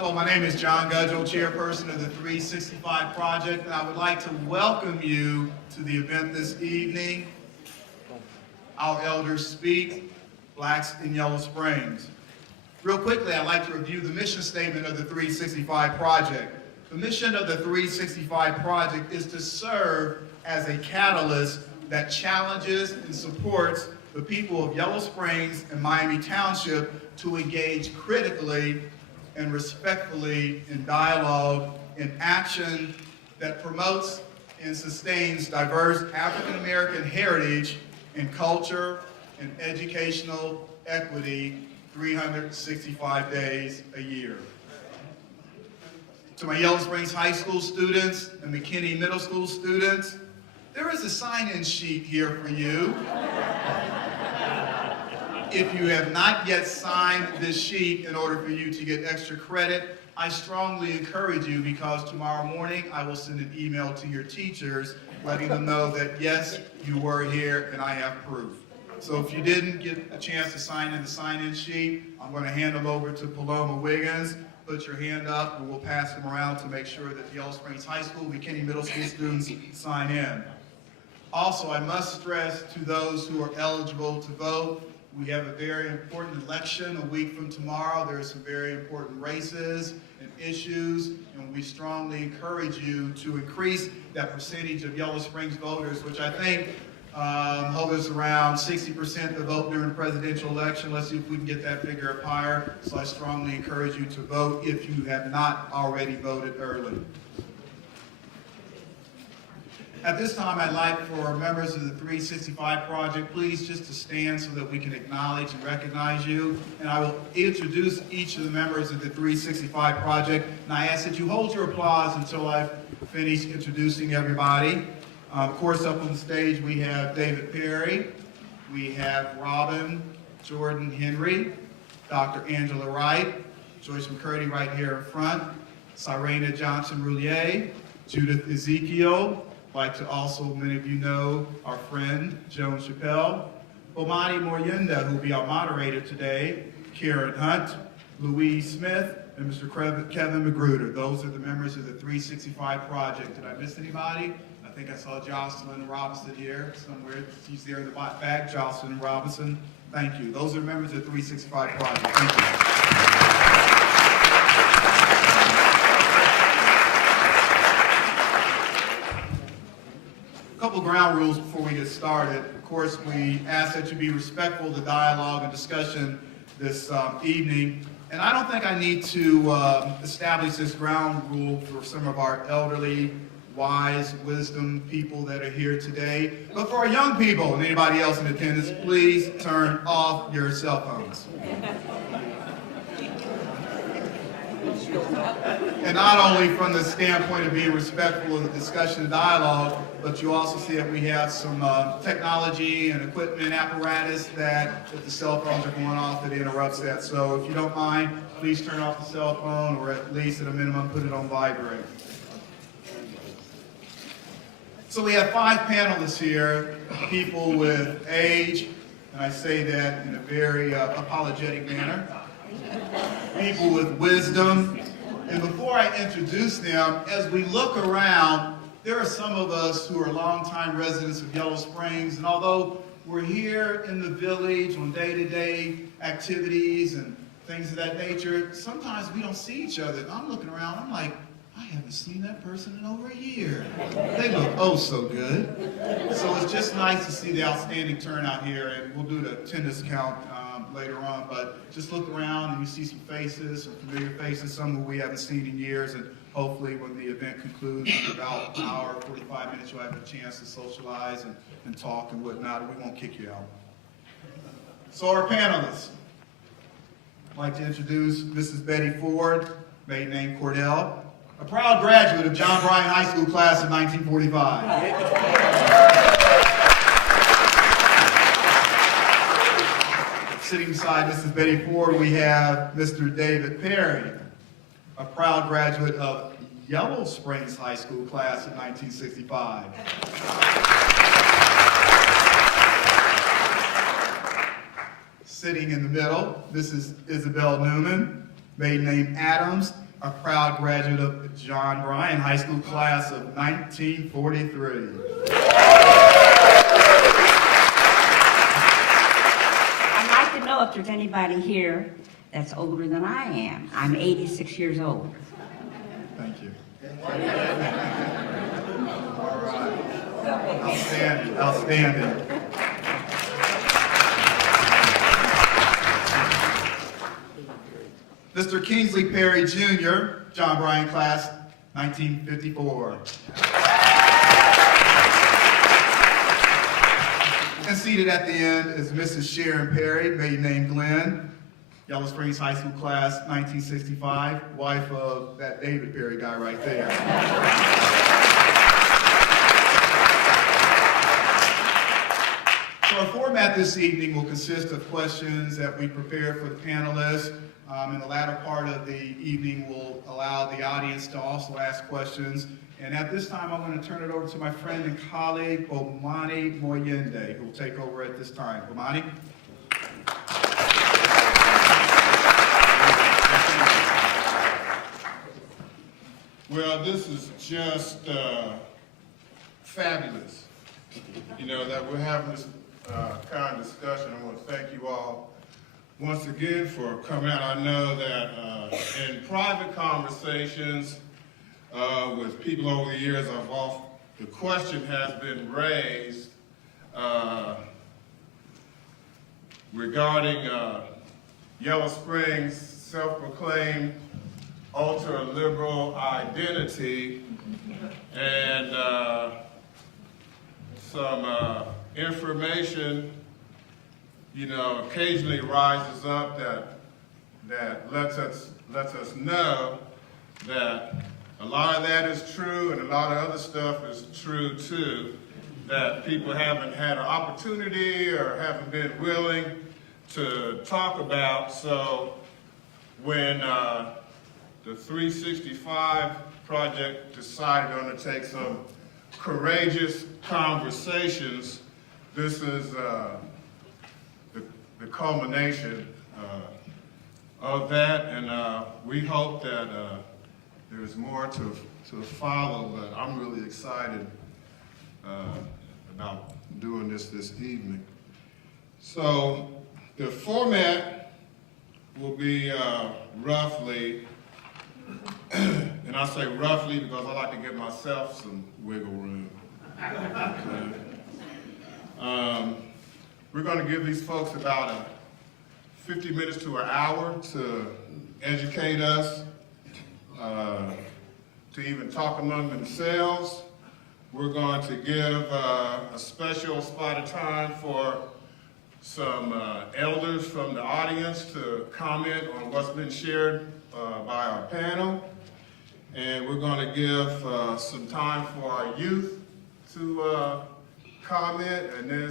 Hello, my name is John Gudgel, chairperson of the 365 Project, and I would like to welcome you to the event this evening. Our elders speak, Blacks in Yellow Springs. Real quickly, I'd like to review the mission statement of the 365 Project. The mission of the 365 Project is to serve as a catalyst that challenges and supports the people of Yellow Springs and Miami Township to engage critically and respectfully in dialogue and action that promotes and sustains diverse African American heritage and culture and educational equity 365 days a year. To my Yellow Springs High School students and McKinney Middle School students, there is a sign-in sheet here for you. If you have not yet signed this sheet in order for you to get extra credit, I strongly encourage you, because tomorrow morning I will send an email to your teachers letting them know that yes, you were here and I have proof. So if you didn't get a chance to sign in the sign-in sheet, I'm going to hand them over to Paloma Wiggins. Put your hand up and we'll pass them around to make sure that the Yellow Springs High School, McKinney Middle School students sign in. Also, I must stress to those who are eligible to vote, we have a very important election a week from tomorrow. There are some very important races and issues, and we strongly encourage you to increase that percentage of Yellow Springs voters, which I think hovers around 60% to vote during the presidential election. Let's see if we can get that figure up higher. So I strongly encourage you to vote if you have not already voted early. At this time, I'd like for members of the 365 Project, please just to stand so that we can acknowledge and recognize you. And I will introduce each of the members of the 365 Project. And I ask that you hold your applause until I've finished introducing everybody. Of course, up on the stage, we have David Perry. We have Robin Jordan Henry, Dr. Angela Wright, Joyce McCurdy right here in front, Cyrena Johnson-Roulier, Judith Ezekiel. I'd like to also, many of you know, our friend, Joan Chappelle, Bomani Moryenda, who will be our moderator today, Karen Hunt, Louise Smith, and Mr. Kevin Magruder. Those are the members of the 365 Project. Did I miss anybody? I think I saw Jocelyn Robinson here somewhere. She's there in the back, Jocelyn Robinson. Thank you. Those are members of the 365 Project. Thank you. A couple ground rules before we get started. Of course, we ask that you be respectful of the dialogue and discussion this evening. And I don't think I need to establish this ground rule for some of our elderly, wise, wisdom people that are here today. But for our young people and anybody else in attendance, please turn off your cell phones. And not only from the standpoint of being respectful of the discussion and dialogue, but you also see that we have some technology and equipment apparatus that if the cell phones are going off, it interrupts that. So if you don't mind, please turn off the cell phone, or at least at a minimum put it on vibrate. So we have 5 panelists here, people with age, and I say that in a very apologetic manner, people with wisdom. And before I introduce them, as we look around, there are some of us who are longtime residents of Yellow Springs, and although we're here in the village on day-to-day activities and things of that nature, sometimes we don't see each other. And I'm looking around, I'm like, I haven't seen that person in over a year. They look oh so good. So it's just nice to see the outstanding turnout here, and we'll do the attendance count later on, but just look around and you see some faces, some familiar faces, some who we haven't seen in years, and hopefully when the event concludes in about an hour, 45 minutes, you'll have a chance to socialize and talk and whatnot, and we won't kick you out. So our panelists, I'd like to introduce Mrs. Betty Ford, maiden name Cordell, a proud graduate of John Bryan High School class of 1945. Sitting beside Mrs. Betty Ford, we have Mr. David Perry, a proud graduate of Yellow Springs High School class of 1965. Sitting in the middle, Mrs. Isabel Newman, maiden name Adams, a proud graduate of the John Bryan High School class of 1943. I'd like to know if there's anybody here that's older than I am. I'm 86 years old. Thank you. All right. Outstanding, outstanding. Mr. Kingsley Perry Jr., John Bryan class, 1954. And seated at the end is Mrs. Sharon Perry, maiden name Glenn, Yellow Springs High School class, 1965, wife of that David Perry guy right there. So our format this evening will consist of questions that we prepare for the panelists. In the latter part of the evening, we'll allow the audience to also ask questions. And at this time, I'm going to turn it over to my friend and colleague, Bomani Moyende, who will take over at this time. Bomani? Well, this is just fabulous, that we're having this kind of discussion. I want to thank you all once again for coming out. I know that in private conversations with people over the years, the question has been raised regarding Yellow Springs' self-proclaimed ultra-liberal identity, and some information occasionally rises up that lets us know that a lot of that is true, and a lot of other stuff is true too, that people haven't had an opportunity or haven't been willing to talk about. So when the 365 Project decided to undertake some courageous conversations, this is the culmination of that, and we hope that there's more to follow, but I'm really excited about doing this evening. So the format will be roughly, and I say roughly because I like to give myself some wiggle room. We're going to give these folks about 50 minutes to an hour to educate us, to even talk among themselves. We're going to give a special spot of time for some elders from the audience to comment on what's been shared by our panel. And we're going to give some time for our youth to comment, and then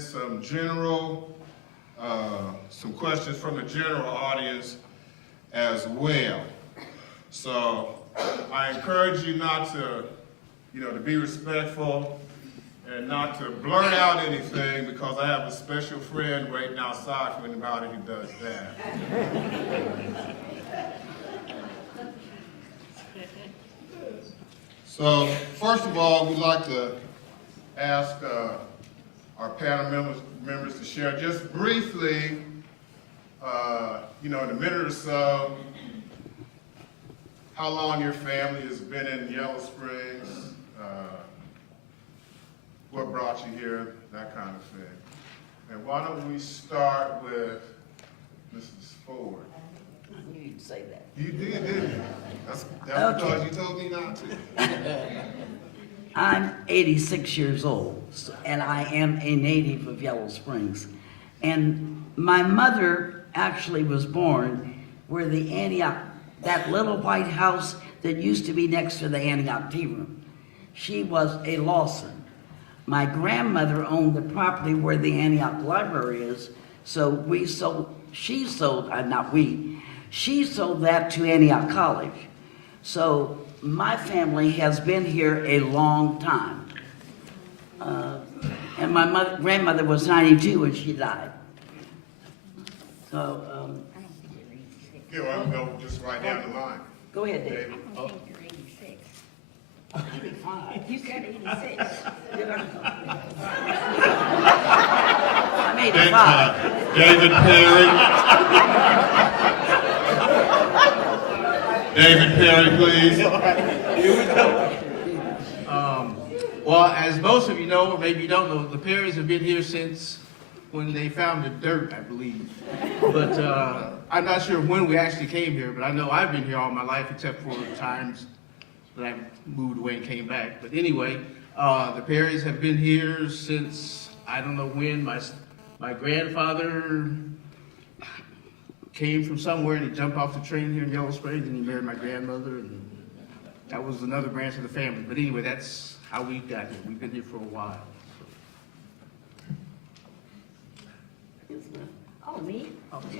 some questions from the general audience as well. So I encourage you not to, to be respectful and not to blurt out anything, because I have a special friend waiting outside for anybody who does that. So first of all, we'd like to ask our panel members to share just briefly, in a minute or so, how long your family has been in Yellow Springs, what brought you here, that kind of thing. And why don't we start with Mrs. Ford? I knew you'd say that. You did, didn't you? That's Okay. Because you told me not to. I'm 86 years old, and I am a native of Yellow Springs. And my mother actually was born where the Antioch, that little white house that used to be next to the Antioch Tea Room. She was a Lawson. My grandmother owned the property where the Antioch Library is, so she sold that to Antioch College. So my family has been here a long time. And my grandmother was 92 when she died. So, Here, I'll go just right down the line. Go ahead, Dave. David. I don't think you're 86. You said 86. I'm 85. David Perry. David Perry, please. Well, as most of you know, or maybe you don't know, the Perrys have been here since when they found the dirt, I believe. But I'm not sure when we actually came here, but I know I've been here all my life, except for times that I moved away and came back. But anyway, the Perrys have been here since, I don't know when, my grandfather came from somewhere and he jumped off the train here in Yellow Springs and he married my grandmother, and that was another branch of the family. But anyway, that's how we got here. We've been here for a while. Oh, me? Okay.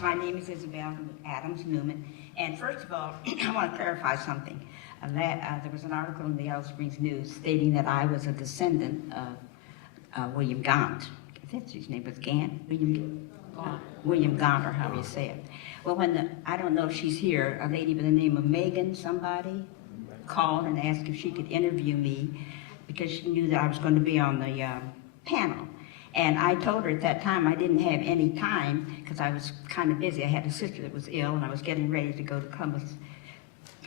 My name is Isabel Adams Newman. And first of all, I want to clarify something. There was an article in the Yellow Springs News stating that I was a descendant of William Gant. That's his name was Gant? William Gant, or how you say it. Well, I don't know if she's here, a lady by the name of Megan somebody called and asked if she could interview me because she knew that I was going to be on the panel. And I told her at that time I didn't have any time because I was kind of busy. I had a sister that was ill and I was getting ready to go to Columbus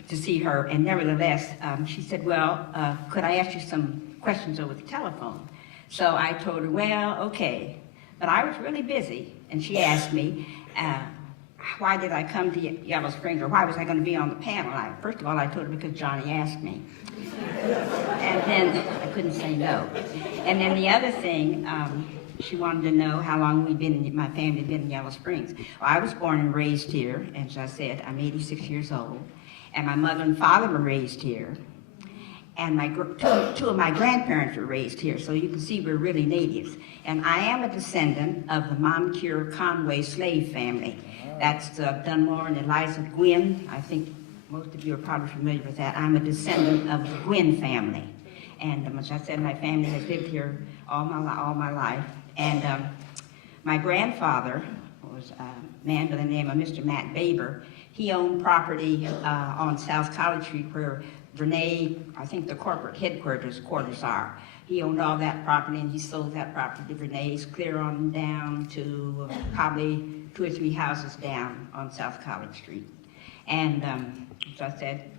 to see her. And nevertheless, she said, well, could I ask you some questions over the telephone? So I told her, well, okay. But I was really busy. And she asked me, why did I come to Yellow Springs, or why was I going to be on the panel? First of all, I told her because Johnny asked me. And then I couldn't say no. And then the other thing, she wanted to know how long my family had been in Yellow Springs. Well, I was born and raised here, and as I said, I'm 86 years old. And my mother and father were raised here. And two of my grandparents were raised here, so you can see we're really natives. And I am a descendant of the Moncure Conway slave family. That's Dunmore and Eliza Gwynn. I think most of you are probably familiar with that. I'm a descendant of the Gwynn family. And as I said, my family has lived here all my life. And my grandfather was a man by the name of Mr. Matt Baber. He owned property on South College Street where Renee, I think the corporate headquarters are. He owned all that property and he sold that property to Renee's clear on down to probably 2 or 3 houses down on South College Street. And as I said,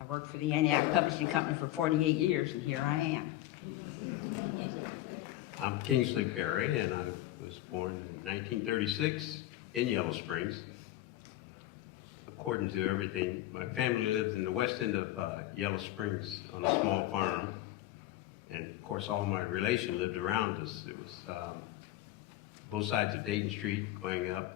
I worked for the Antioch Publishing Company for 48 years and here I am. I'm Kingsley Perry, and I was born in 1936 in Yellow Springs. According to everything, my family lived in the west end of Yellow Springs on a small farm. And of course, all my relation lived around us. It was both sides of Dayton Street going up,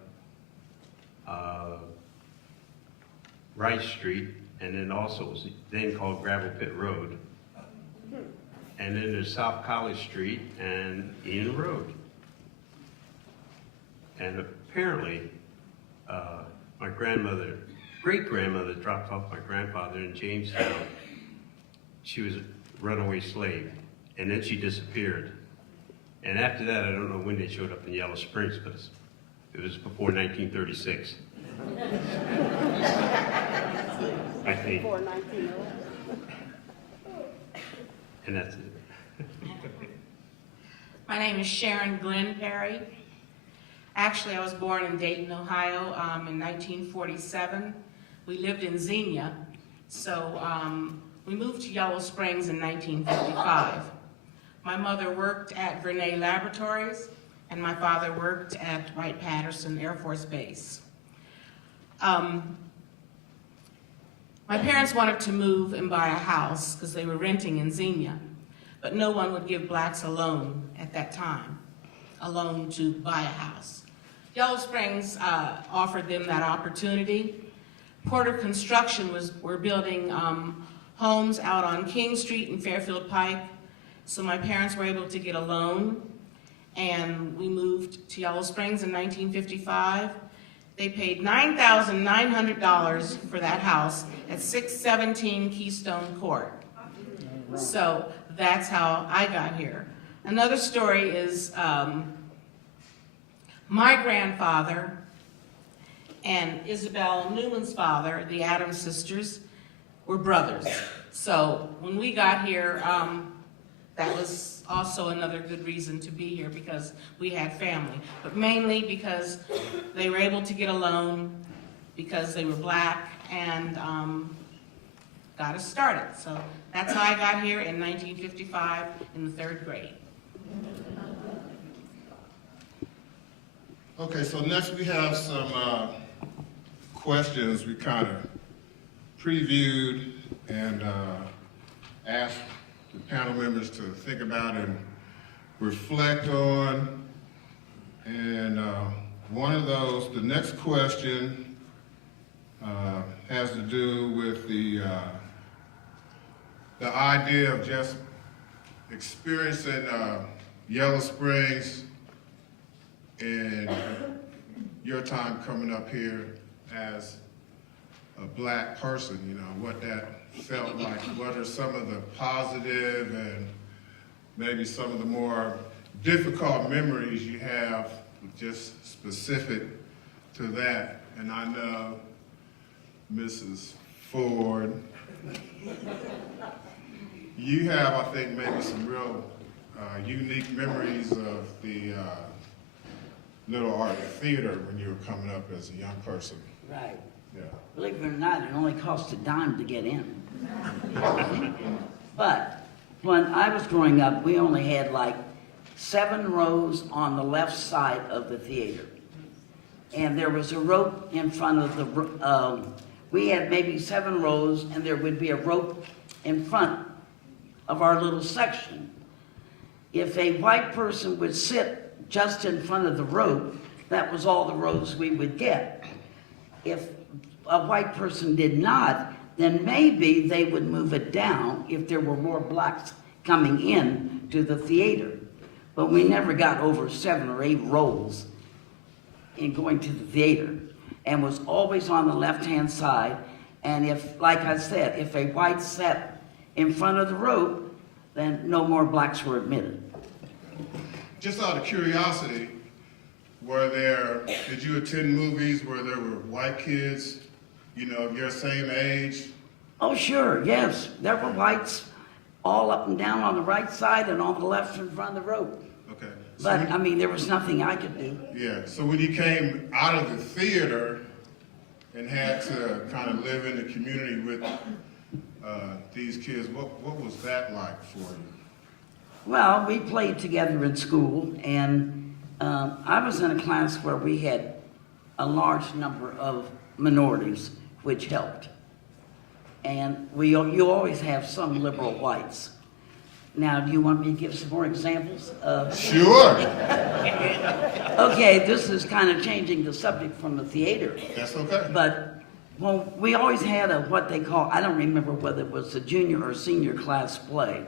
Rice Street, and then also it was then called Gravel Pit Road. And then there's South College Street and Eden Road. And apparently, my great-grandmother dropped off my grandfather in Jamestown. She was a runaway slave, and then she disappeared. And after that, I don't know when they showed up in Yellow Springs, but it was before 1936. I think. Before 1900. And that's it. My name is Sharon Glenn Perry. Actually, I was born in Dayton, Ohio in 1947. We lived in Xenia, so we moved to Yellow Springs in 1955. My mother worked at Vernay Laboratories, and my father worked at Wright-Patterson Air Force Base. My parents wanted to move and buy a house because they were renting in Xenia, but no one would give blacks a loan at that time, a loan to buy a house. Yellow Springs offered them that opportunity. Porter Construction were building homes out on King Street and Fairfield Pike, so my parents were able to get a loan, and we moved to Yellow Springs in 1955. They paid $9,900 for that house at 617 Keystone Court. So that's how I got here. Another story is my grandfather And Isabel Newman's father, the Adams sisters, were brothers. So when we got here, that was also another good reason to be here, because we had family. But mainly because they were able to get a loan, because they were black, and got us started. So that's how I got here in 1955 in the 3rd grade. Okay, so next we have some questions we kind of previewed and asked the panel members to think about and reflect on. And one of those, the next question has to do with the idea of just experiencing Yellow Springs and your time coming up here as a black person, you know, what that felt like. What are some of the positive and maybe some of the more difficult memories you have just specific to that? And I know Mrs. Ford, you have, I think, maybe some real unique memories of the Little Art Theater when you were coming up as a young person. Right. Yeah. Believe it or not, it only cost a dime to get in. But when I was growing up, we only had like 7 rows on the left side of the theater. And there was a rope in front of the, we had maybe 7 rows, and there would be a rope in front of our little section. If a white person would sit just in front of the rope, that was all the rows we would get. If a white person did not, then maybe they would move it down if there were more blacks coming in to the theater. But we never got over 7 or 8 rows in going to the theater, and was always on the left-hand side. And if, like I said, if a white sat in front of the rope, then no more blacks were admitted. Just out of curiosity, did you attend movies where there were white kids, you know, of your same age? Oh, sure, yes. There were whites all up and down on the right side and on the left in front of the rope. Okay. So But, I mean, there was nothing I could do. yeah, so when you came out of the theater and had to kind of live in the community with these kids, what was that like for you? Well, we played together in school, and I was in a class where we had a large number of minorities, which helped. And you always have some liberal whites. Now, do you want me to give some more examples? Sure. Okay, this is kind of changing the subject from the theater. That's okay. But well, we always had what they call, I don't remember whether it was a junior or senior class play.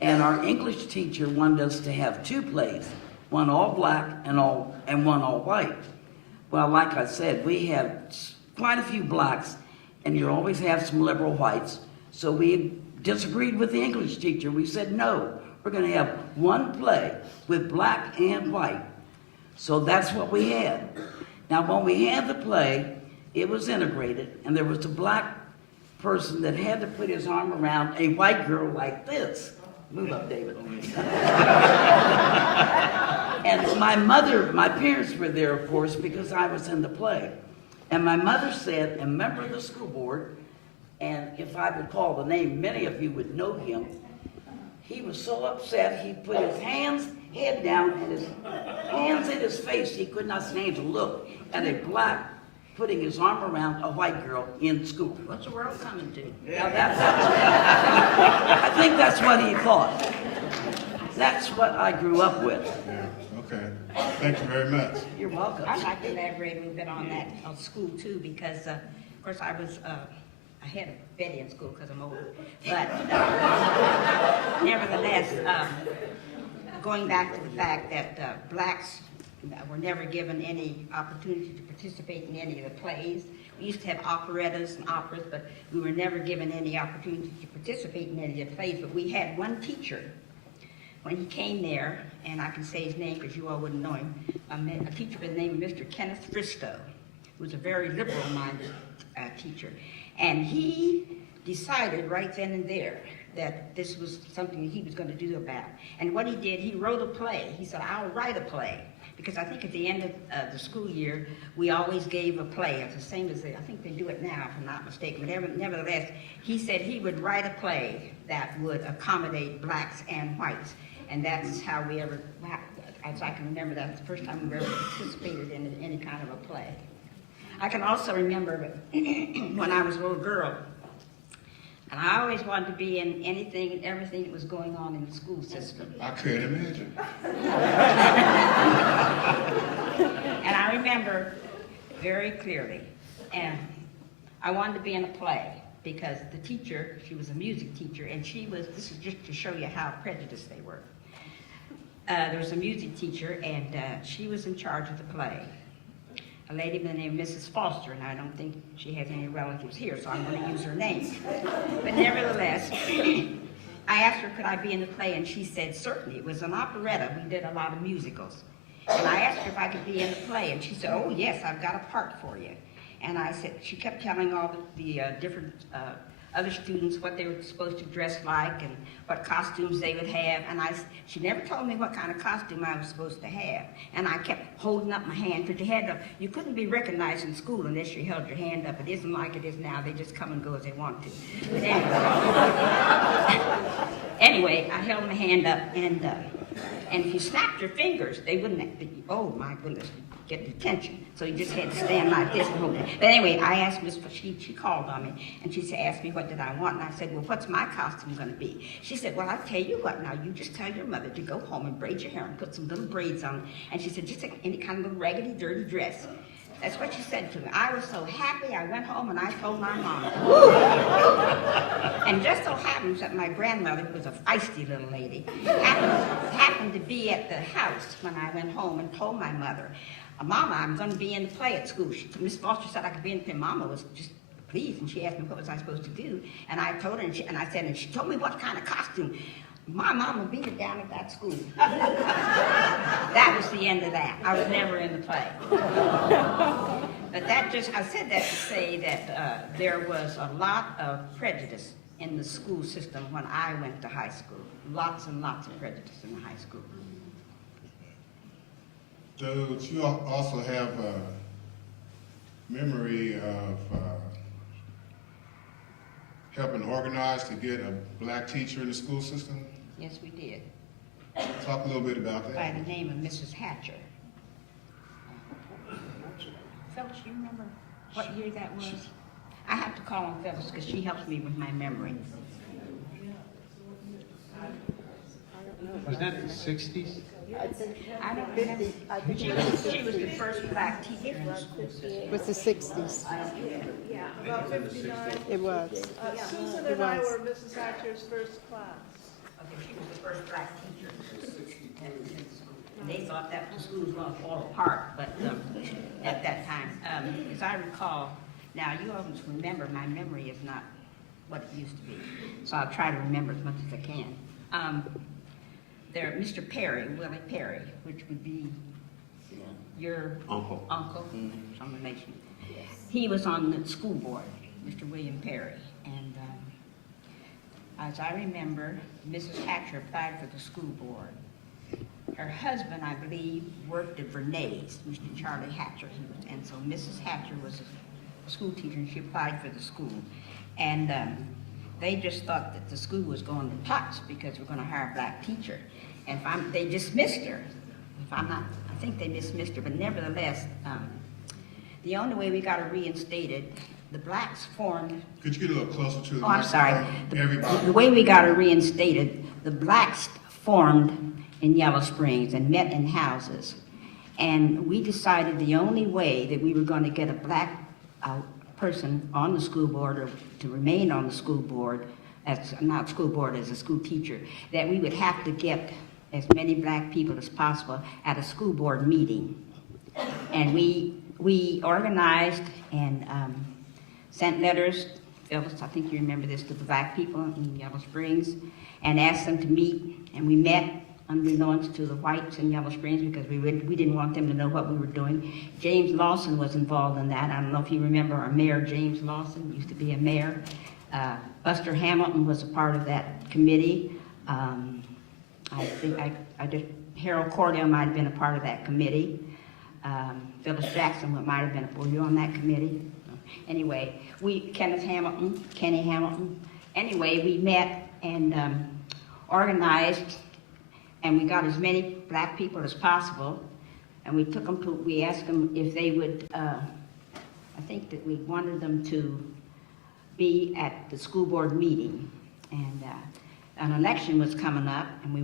And our English teacher wanted us to have 2 plays, one all black and one all white. Well, like I said, we had quite a few blacks, and you always have some liberal whites. So we disagreed with the English teacher. We said, no, we're going to have 1 play with black and white. So that's what we had. Now, when we had the play, it was integrated, and there was a black person that had to put his arm around a white girl like this. Move up, David. And my parents were there, of course, because I was in the play. And my mother said, a member of the school board, and if I would call the name, many of you would know him, he was so upset, he put his head down, and his hands in his face. He could not stand to look at a black putting his arm around a white girl in school. What's the world coming to? Now I think that's what he thought. That's what I grew up with. Yeah, okay. Thank you very much. You're welcome. I'd like to elaborate a little bit on that, on school too, because, of course, I was, I had a Betty in school because I'm older. But nevertheless, going back to the fact that blacks were never given any opportunity to participate in any of the plays. We used to have operettas and operas, but we were never given any opportunity to participate in any of the plays. But we had one teacher, when he came there, and I can say his name because you all wouldn't know him, a teacher by the name of Mr. Kenneth Fristow, who was a very liberal-minded teacher. And he decided right then and there that this was something he was going to do about. And what he did, he wrote a play. He said, I'll write a play. Because I think at the end of the school year, we always gave a play. It's the same as, I think they do it now, if I'm not mistaken. But nevertheless, he said he would write a play that would accommodate blacks and whites. And that's how we ever, as I can remember, that's the first time we ever participated in any kind of a play. I can also remember when I was a little girl, and I always wanted to be in anything and everything that was going on in the school system. I couldn't imagine. And I remember very clearly, and I wanted to be in a play because the teacher, she was a music teacher, and she was, this is just to show you how prejudiced they were. There was a music teacher, and she was in charge of the play. A lady by the name of Mrs. Foster, and I don't think she has any relatives here, so I'm going to use her name. But nevertheless, I asked her, could I be in the play, and she said, certainly. It was an operetta. We did a lot of musicals. And I asked her if I could be in the play, and she said, oh, yes, I've got a part for you. And I said, she kept telling all the different other students what they were supposed to dress like and what costumes they would have. And she never told me what kind of costume I was supposed to have. And I kept holding up my hand, because you couldn't be recognized in school unless you held your hand up. It isn't like it is now. They just come and go as they want to. But anyway, I held my hand up, and if you snapped your fingers, they wouldn't, oh my goodness, get detention. So you just had to stand like this and hold it. But anyway, I asked Miss, she called on me, and she asked me what did I want, and I said, well, what's my costume going to be? She said, well, I'll tell you what, now you just tell your mother to go home and braid your hair and put some little braids on. And she said, just take any kind of little raggedy, dirty dress. That's what she said to me. I was so happy, I went home and I told my mom. And just so happens that my grandmother, who was a feisty little lady, happened to be at the house when I went home and told my mother, Mama, I'm going to be in the play at school. Miss Foster said I could be in the play. Mama was just pleased, and she asked me what was I supposed to do. And I told her, and she told me what kind of costume. My mama beat it down at that school. That was the end of that. I was never in the play. But I said that to say that there was a lot of prejudice in the school system when I went to high school. Lots and lots of prejudice in the high school. Don't you also have a memory of helping organize to get a black teacher in the school system? Yes, we did. Talk a little bit about that. By the name of Mrs. Hatcher. Phyllis, you remember what year that was? I have to call on Phyllis because she helps me with my memory. Was that the 60s? I don't remember. She was the first black teacher in the school system. It was the 60s. Yeah, about 59. It was. Susan and I were Mrs. Hatcher's first class. Okay, she was the first black teacher. And they thought that the school was going to fall apart, but at that time, as I recall, now you always remember, my memory is not what it used to be, so I'll try to remember as much as I can. Mr. Perry, Willie Perry, which would be your Uncle. some relation. He was on the school board, Mr. William Perry, and as I remember, Mrs. Hatcher applied for the school board. Her husband, I believe, worked at Bernays, Mr. Charlie Hatcher, and so Mrs. Hatcher was a school teacher, and she applied for the school. And they just thought that the school was going to pots because we're going to hire a black teacher. And they dismissed her. I think they dismissed her, but nevertheless, the only way we got her reinstated, the blacks formed. Could you get a little closer to the Oh, I'm sorry. Everybody. The way we got her reinstated, the blacks formed in Yellow Springs and met in houses. And we decided the only way that we were going to get a black person on the school board or to remain on the school board, as a school teacher, that we would have to get as many black people as possible at a school board meeting. And we organized and sent letters, Phyllis, I think you remember this, to the black people in Yellow Springs, and asked them to meet, and we met, unbeknownst to the whites in Yellow Springs, because we didn't want them to know what we were doing. James Lawson was involved in that. I don't know if you remember our mayor, James Lawson, used to be a mayor. Buster Hamilton was a part of that committee. I think Harold Cordell might have been a part of that committee. Phyllis Jackson might have been, were you on that committee? Anyway, Kenny Hamilton. Anyway, we met and organized, and we got as many black people as possible, and we asked them if they would, I think that we wanted them to be at the school board meeting, and an election was coming up, and we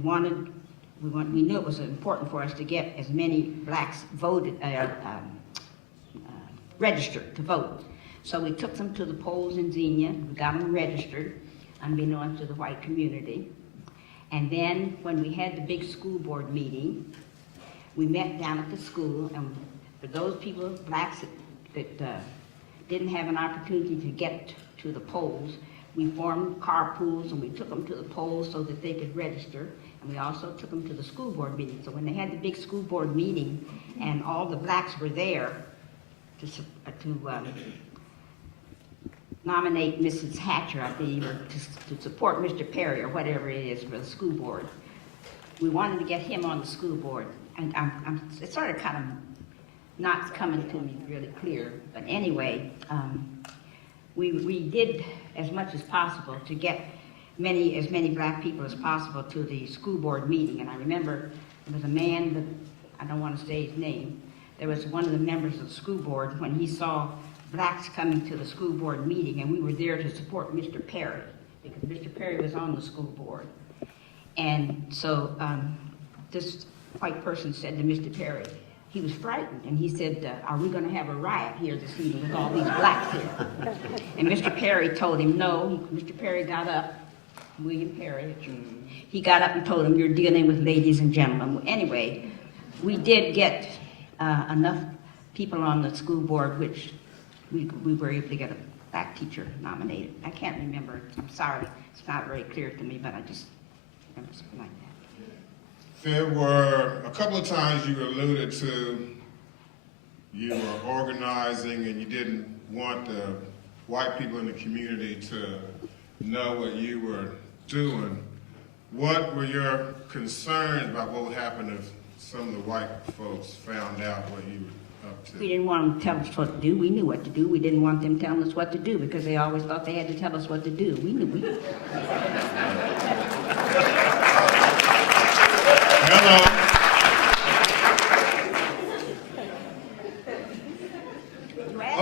knew it was important for us to get as many blacks registered to vote. So we took them to the polls in Xenia, we got them registered, unbeknownst to the white community. And then when we had the big school board meeting, we met down at the school, and for those people, blacks that didn't have an opportunity to get to the polls, we formed carpools and we took them to the polls so that they could register. And we also took them to the school board meeting. So when they had the big school board meeting and all the blacks were there to nominate Mrs. Hatcher, I believe, or to support Mr. Perry or whatever it is for the school board, we wanted to get him on the school board. And it's sort of kind of not coming to me really clear. But anyway, we did as much as possible to get as many black people as possible to the school board meeting. And I remember there was a man that, I don't want to say his name, there was one of the members of the school board when he saw blacks coming to the school board meeting, and we were there to support Mr. Perry, because Mr. Perry was on the school board. And so this white person said to Mr. Perry, he was frightened, and he said, are we going to have a riot here this evening with all these blacks here? And Mr. Perry told him no. Mr. Perry got up, William Perry, he got up and told him, you're dealing with ladies and gentlemen. Anyway, we did get enough people on the school board, which we were able to get a black teacher nominated. I can't remember. I'm sorry. It's not very clear to me, but I just remember something like that. There were a couple of times you alluded to you were organizing and you didn't want the white people in the community to know what you were doing. What were your concerns about what would happen if some of the white folks found out what you were up to? We didn't want them to tell us what to do. We knew what to do. We didn't want them telling us what to do because they always thought they had to tell us what to do. We knew. Hello.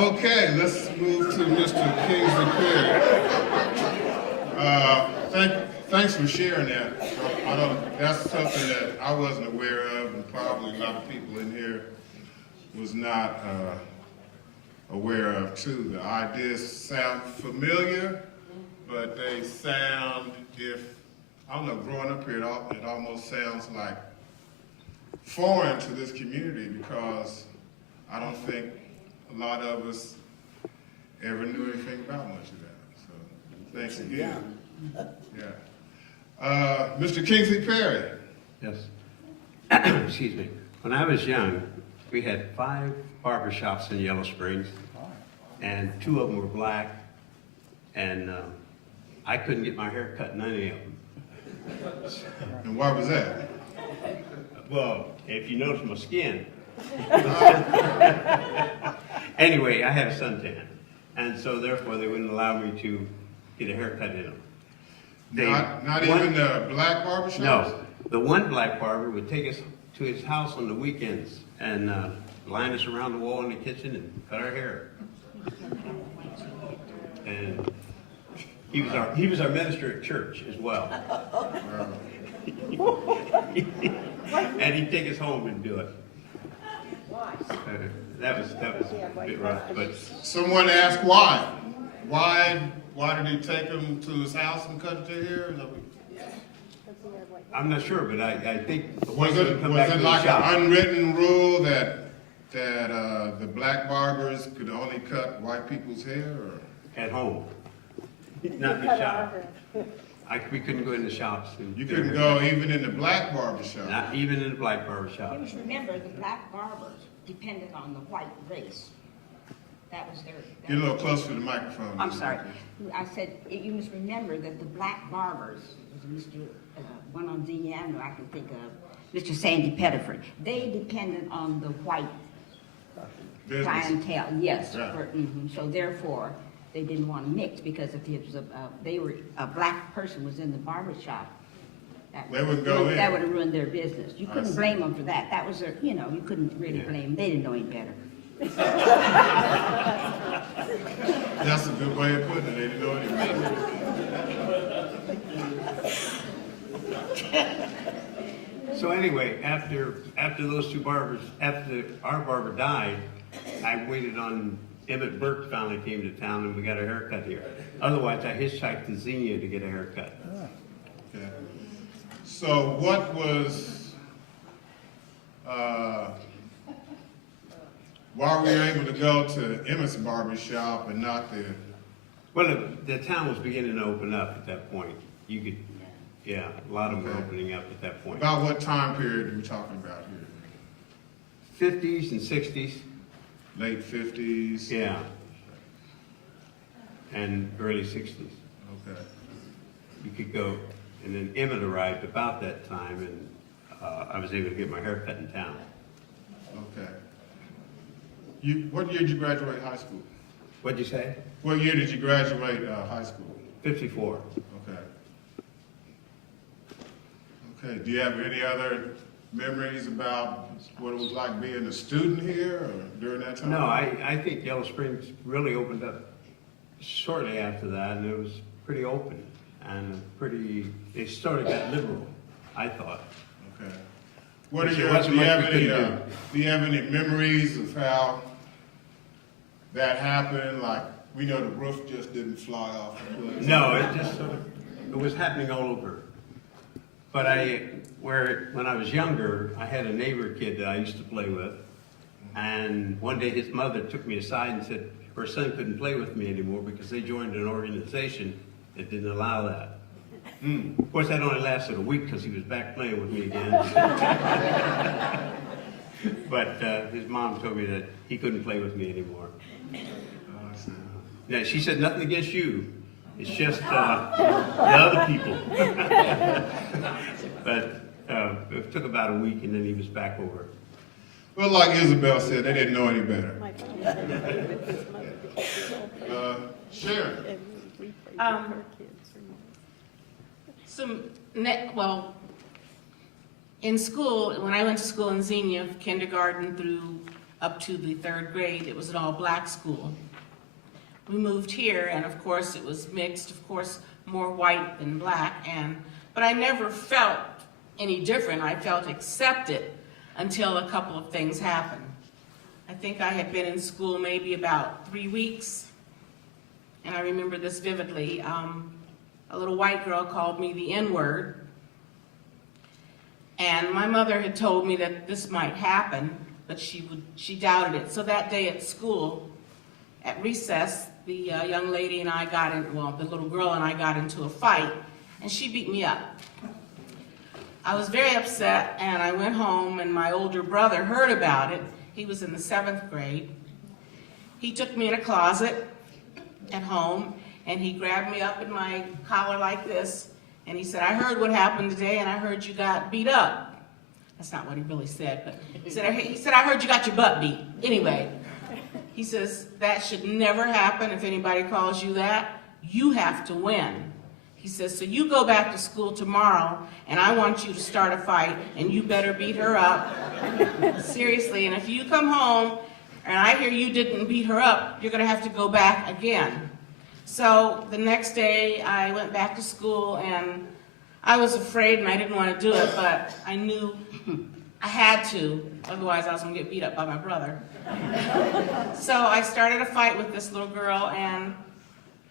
Okay, let's move to Mr. Kingsley Perry. Thanks for sharing that. That's something that I wasn't aware of, and probably a lot of people in here was not aware of too. The ideas sound familiar, but they sound, I don't know, growing up here, it almost sounds like foreign to this community, because I don't think a lot of us ever knew anything about much of that. So thanks again. Yeah. Mr. Kingsley Perry. Yes. Excuse me. When I was young, we had 5 barbershops in Yellow Springs, and 2 of them were black, and I couldn't get my hair cut in any of them. And why was that? Well, if you notice my skin. Anyway, I had a suntan, and so therefore they wouldn't allow me to get a haircut in them. Not even the black barbershops? No. The one black barber would take us to his house on the weekends and line us around the wall in the kitchen and cut our hair. And he was our minister at church as well. And he'd take us home and do it. That was a bit rough, but Someone asked why. Why did he take them to his house and cut their hair? I'm not sure, but I think Was it like an unwritten rule that the black barbers could only cut white people's hair? Or? At home, not in the shop. We couldn't go in the shops. And You couldn't go even in the black barber shop. Not even in the black barber shop. You must remember, the black barbers depended on the white race. That was their. Get a little closer to the microphone. I'm sorry. I said, you must remember that the black barbers, was Mr. One on Xenia Avenue, I can think of, Mr. Sandy Pettiford, they depended on the white Business. clientele, yes. Right. So therefore, they didn't want to mix, because if it was a black person was in the barber shop, They wouldn't go in. that would have ruined their business. You I couldn't see. blame them for that. That was their, you couldn't really Yeah. blame them. They didn't know any better. That's a good way of putting it. They didn't know any better. So anyway, after those two barbers, after our barber died, I waited on Emmett Burke finally came to town and we got a haircut here. Otherwise, I hitchhiked to Xenia to get a haircut. Okay. So what was, why were you able to go to Emmett's barber shop and not the, Well, the town was beginning to open up at that point. You could, yeah, a lot of them were Okay. opening up at that point. about what time period are we talking about here? 50s and 60s, Late 50s? yeah. And early 60s. Okay. You could go, and then Emmett arrived about that time and I was able to get my hair cut in town. Okay. What year did you graduate high school? What'd you say? What year did you graduate high school? 54. Okay. Okay, do you have any other memories about what it was like being a student here or during that time? No, I think Yellow Springs really opened up shortly after that, and it was pretty open and it sort of got liberal, I thought. Okay. What are There your, wasn't do you much have we any, couldn't do you have any memories of how that happened? Like, we know the roof just didn't fly off the place. No, it just sort of, it was happening all over. But when I was younger, I had a neighbor kid that I used to play with, and one day his mother took me aside and said her son couldn't play with me anymore because they joined an organization that didn't allow that. Of course, that only lasted a week because he was back playing with me again. But his mom told me that he couldn't play with me anymore. Oh, I see. Yeah, she said nothing against you. It's just the other people. But it took about a week and then he was back over. Well, like Isabel said, they didn't know any better. Sharon. Well, in school, when I went to school in Xenia, kindergarten through up to the 3rd grade, it was an all-black school. We moved here, and of course it was mixed, of course more white than black, but I never felt any different. I felt accepted until a couple of things happened. I think I had been in school maybe about 3 weeks, and I remember this vividly. A little white girl called me the N-word, and my mother had told me that this might happen, but she doubted it. So that day at school, at recess, the young lady and I the little girl and I got into a fight, and she beat me up. I was very upset, and I went home, and my older brother heard about it. He was in the 7th grade. He took me in a closet at home, and he grabbed me up in my collar like this, and he said, "I heard what happened today, and I heard you got beat up." That's not what he really said, but he said, "I heard you got your butt beat." Anyway, he says, "That should never happen. If anybody calls you that, you have to win." He says, "So you go back to school tomorrow, and I want you to start a fight, and you better beat her up. Seriously, and if you come home, and I hear you didn't beat her up, you're gonna have to go back again." So the next day, I went back to school, and I was afraid, and I didn't want to do it, but I knew I had to, otherwise I was gonna get beat up by my brother. So I started a fight with this little girl, and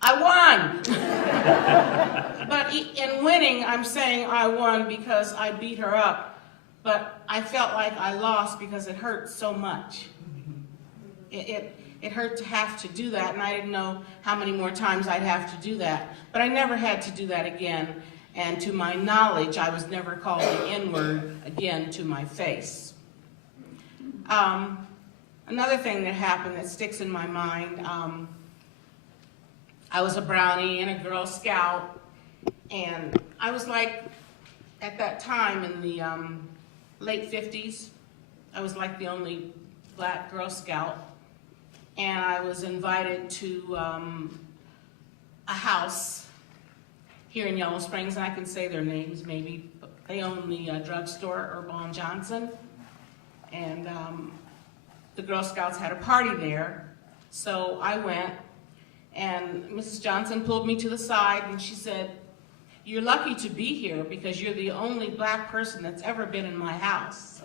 I won. But in winning, I'm saying I won because I beat her up, but I felt like I lost because it hurt so much. It hurt to have to do that, and I didn't know how many more times I'd have to do that. But I never had to do that again. And to my knowledge, I was never called the N-word again to my face. Another thing that happened that sticks in my mind, I was a Brownie and a Girl Scout, and I was like, at that time in the late 50s, I was like the only black Girl Scout, and I was invited to a house here in Yellow Springs, and I can say their names maybe. They own the drugstore, Urban Johnson, and the Girl Scouts had a party there, so I went, and Mrs. Johnson pulled me to the side, and she said, "You're lucky to be here because you're the only black person that's ever been in my house."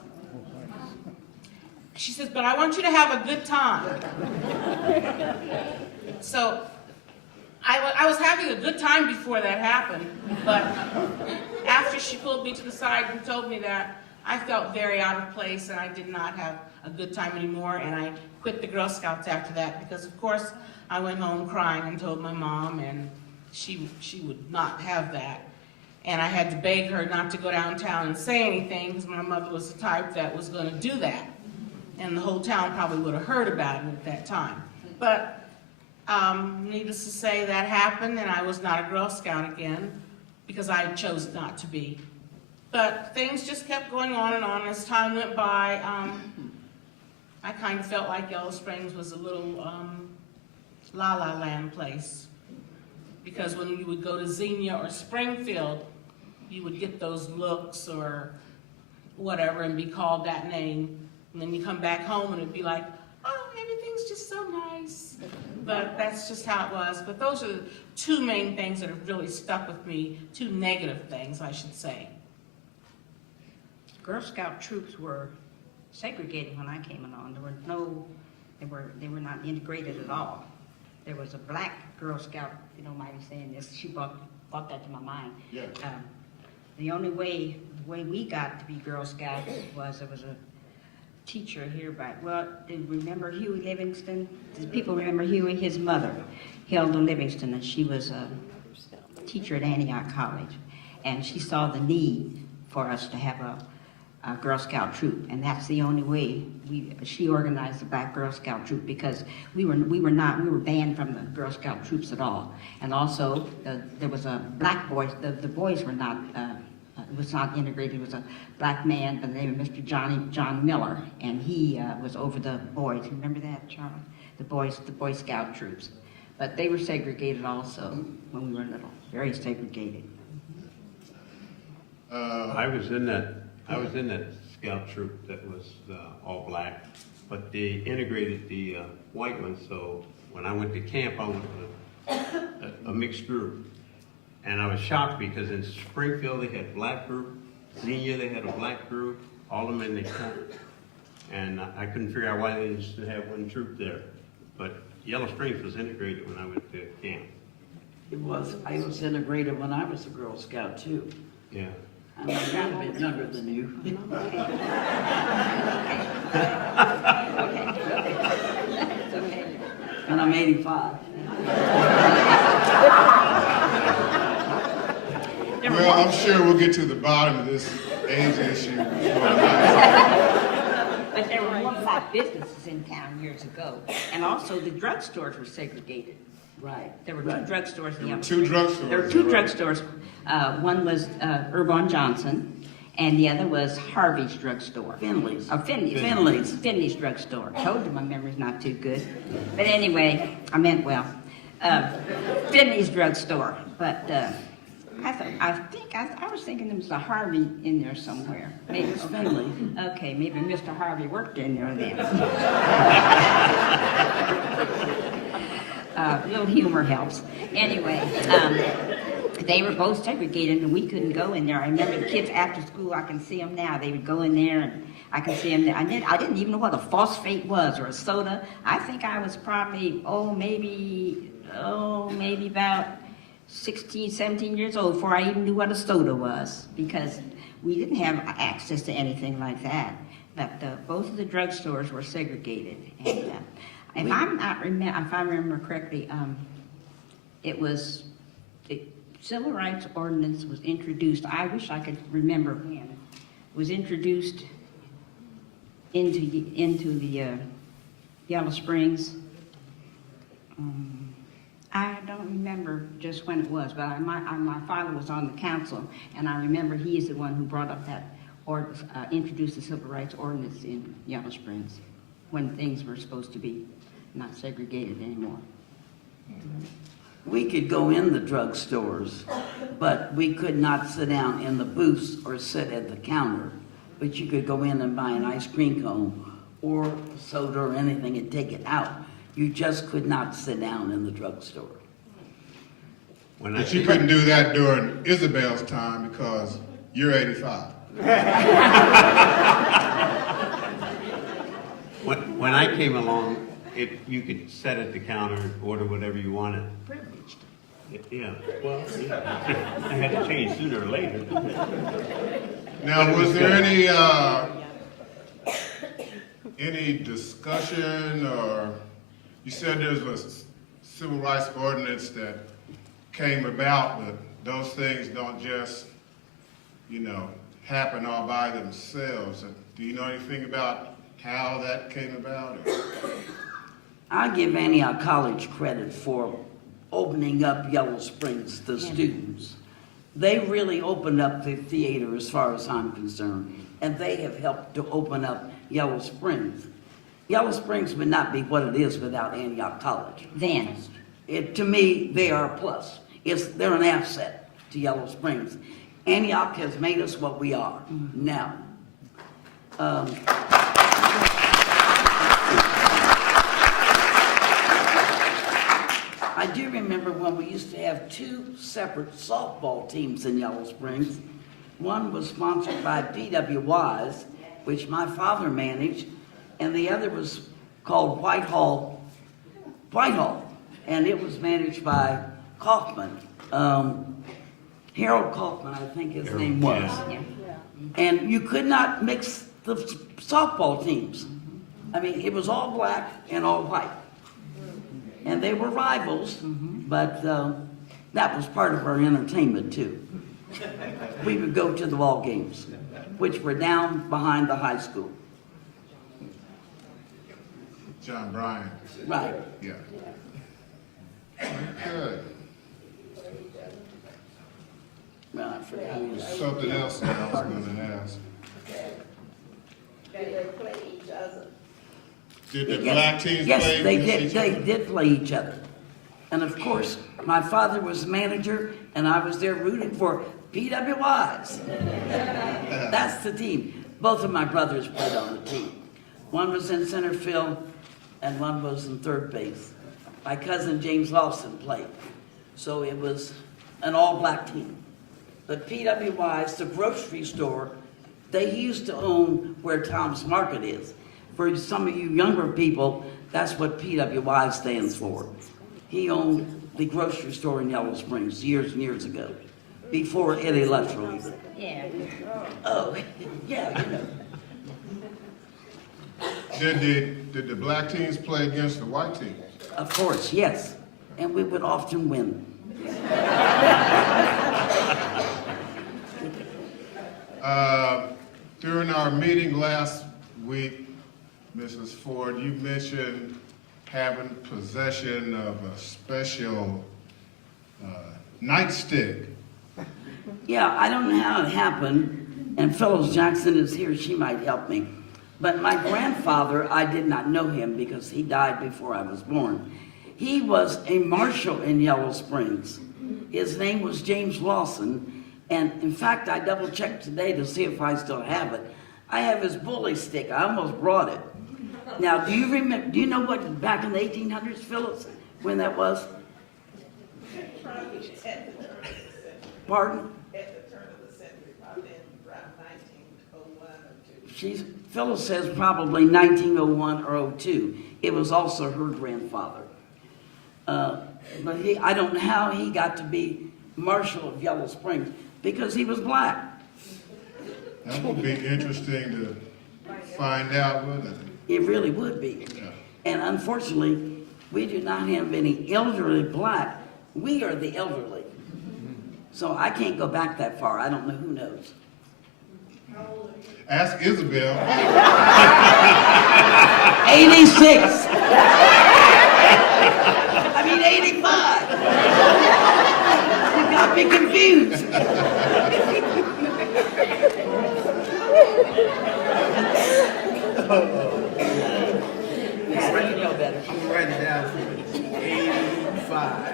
She says, "But I want you to have a good time." So I was having a good time before that happened, but after she pulled me to the side and told me that, I felt very out of place and I did not have a good time anymore, and I quit the Girl Scouts after that because, of course, I went home crying and told my mom, and she would not have that. And I had to beg her not to go downtown and say anything because my mother was the type that was going to do that. And the whole town probably would have heard about it at that time. But needless to say, that happened, and I was not a Girl Scout again because I chose not to be. But things just kept going on and on. As time went by, I kind of felt like Yellow Springs was a little la-la land place. Because when you would go to Xenia or Springfield, you would get those looks or whatever and be called that name. And then you come back home and it'd be like, oh, everything's just so nice. But that's just how it was. But those are the two main things that have really stuck with me, two negative things, I should say. Girl Scout troops were segregated when I came along. There were no, they were not integrated at all. There was a black Girl Scout, if you don't mind me saying this, she brought that to my mind. Yeah. The only way, the way we got to be Girl Scouts was there was a teacher here well, do you remember Huey Livingston? Does people remember Huey? His mother, Hilda Livingston, and she was a teacher at Antioch College. And she saw the need for us to have a Girl Scout troop, and that's the only way she organized the Black Girl Scout troop, because we were banned from the Girl Scout troops at all. And also there was a black boys, the boys were not it was not integrated. It was a black man by the name of Mr. John Miller, and he was over the boys. Remember that, Charlie? The Boy Scout troops, but they were segregated also when we were little, very segregated. I was in that scout troop that was all black, but they integrated the white ones. So when I went to camp, I went with a mixed group, and I was shocked because in Springfield they had a black group, Xenia they had a black group, all of them in the camp, and I couldn't figure out why they just have one troop there. But Yellow Springs was integrated when I went to camp. I was integrated when I was a Girl Scout too. Yeah. I'm a little bit younger than you. And I'm 85. Well, I'm sure we'll get to the bottom of this age issue. But there were more black businesses in town years ago, and also the drugstores were segregated. Right. There were two drugstores. There were two drugstores. There were two right? drugstores. One was Urban Johnson, and the other was Harvey's drugstore. Finley's. Oh, Finley's. Finley's. Finley's drugstore. Told you my memory's not too good. But anyway, Finley's drugstore. But I was thinking there was a Harvey in there somewhere. Maybe it's Finley. Okay, maybe Mr. Harvey worked in there then. A little humor helps. Anyway, they were both segregated and we couldn't go in there. I remember the kids after school, I can see them now. They would go in there and I can see them there. I didn't even know what a phosphate was or a soda. I think I was probably, maybe about 16, 17 years old before I even knew what a soda was, because we didn't have access to anything like that. But both of the drugstores were segregated. And if I remember correctly, civil rights ordinance was introduced, I wish I could remember when, was introduced into the Yellow Springs. I don't remember just when it was, but my father was on the council, and I remember he is the one who brought up that, or introduced the civil rights ordinance in Yellow Springs, when things were supposed to be not segregated anymore. We could go in the drugstores, but we could not sit down in the booths or sit at the counter. But you could go in and buy an ice cream cone or soda or anything and take it out. You just could not sit down in the drugstore. But you couldn't do that during Isabel's time because you're 85. When I came along, you could sit at the counter and order whatever you wanted. Privileged. Yeah, well, yeah. I had to change sooner or later. Now, was there any discussion, or you said there's a civil rights ordinance that came about, but those things don't just, happen all by themselves. Do you know anything about how that came about? I give Antioch College credit for opening up Yellow Springs to students. They really opened up the theater as far as I'm concerned, and they have helped to open up Yellow Springs. Yellow Springs would not be what it is without Antioch College. Then, To me, they are a plus. They're an asset to Yellow Springs. Antioch has made us what we are now. I do remember when we used to have two separate softball teams in Yellow Springs. One was sponsored by P.W. Wise, which my father managed, and the other was called Whitehall, and it was managed by Kaufman. Harold Kaufman, I think his name was. yeah. And you could not mix the softball teams. I mean, it was all black and all white. And they were rivals, but that was part of our entertainment too. We would go to the ball games, which were down behind the high school. John Bryan. Right. Yeah. Okay. Well, I forgot. Something else that I was going to ask. Did the black teams Yes, play they against did. each They other? did play each other. And of course, my father was manager, and I was there rooting for P.W. Wise. That's the team. Both of my brothers played on the team. One was in center field, and one was in third base. My cousin James Lawson played. So it was an all-black team. But P.W. Wise, the grocery store, they used to own where Tom's Market is. For some of you younger people, that's what P.W.Y. stands for. He owned the grocery store in Yellow Springs years and years ago, before Eddie Luttrell even. Yeah. Oh, yeah, Did the black teams play against the white teams? Of course, yes. And we would often win. During our meeting last week, Mrs. Ford, you mentioned having possession of a special nightstick. Yeah, I don't know how it happened, and Phyllis Jackson is here, she might help me. But my grandfather, I did not know him because he died before I was born. He was a marshal in Yellow Springs. His name was James Lawson, and in fact, I double-checked today to see if I still have it. I have his bully stick, I almost brought it. Now, do you know what, back in the 1800s, Phyllis, when that was? Pardon? At the turn of the century, probably around 1901 or 2. Phyllis says probably 1901 or 02. It was also her grandfather. But I don't know how he got to be Marshal of Yellow Springs, because he was black. That would be interesting to find out, wouldn't it? It really would be. Yeah. And unfortunately, we do not have any elderly black. We are the elderly. So I can't go back that far. I don't know, who knows? Ask Isabel. 86. I mean 85. You got me confused. Yeah, you know better. I'm gonna write it down for you. 85.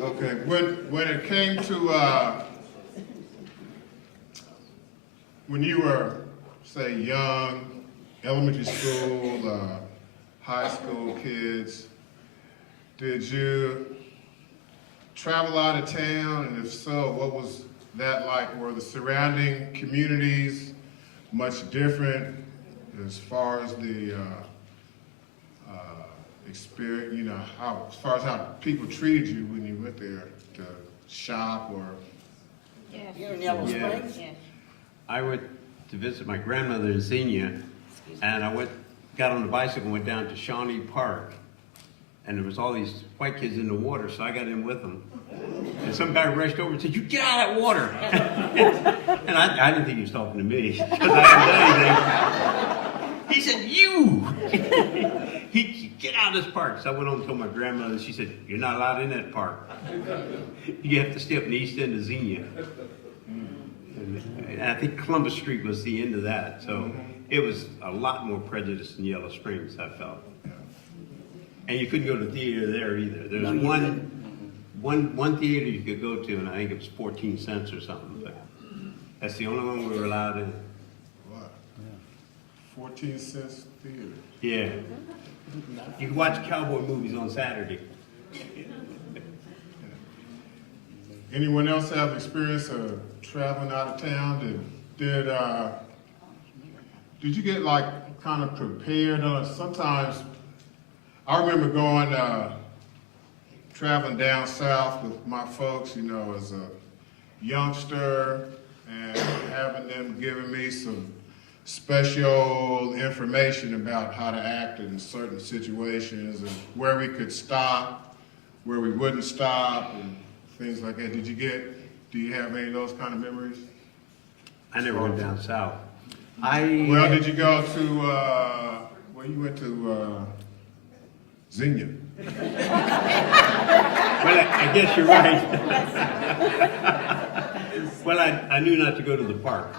Okay, when it came to, when you were, say, young, elementary school, high school kids, did you travel out of town? And if so, what was that like? Were the surrounding communities much different as far as the experience, you know, as far as how people treated you when you went there to shop or? You're in Yellow Yeah. Springs? I went to visit my grandmother in Xenia, and I got on the bicycle and went down to Shawnee Park. And there was all these white kids in the water, so I got in with them. And some guy rushed over and said, "You get out of that water!" And I didn't think he was talking to me, because I hadn't done anything. He said, "You!" He get out of this park. So I went home and told my grandmother. She said, "You're not allowed in that park. You have to stay up in the east end of Xenia." And I think Columbus Street was the end of that. So it was a lot more prejudice in Yellow Springs, I felt. And you couldn't go to theater there either. There was No, you one theater you could go to, and I think it was 14 cents or something. But that's the only one we were allowed in. What? 14 cents theater. Yeah. You could watch cowboy movies on Saturday. Anyone else have experience of traveling out of town? Did you get like kind of prepared? Sometimes I remember going traveling down south with my folks, you know, as a youngster, and having them giving me some special information about how to act in certain situations and where we could stop, where we wouldn't stop, and things like that. Do you have any of those kind of memories? I never went down south. Well, did you go to, well, you went to Xenia. Well, I guess you're right. Well, I knew not to go to the park.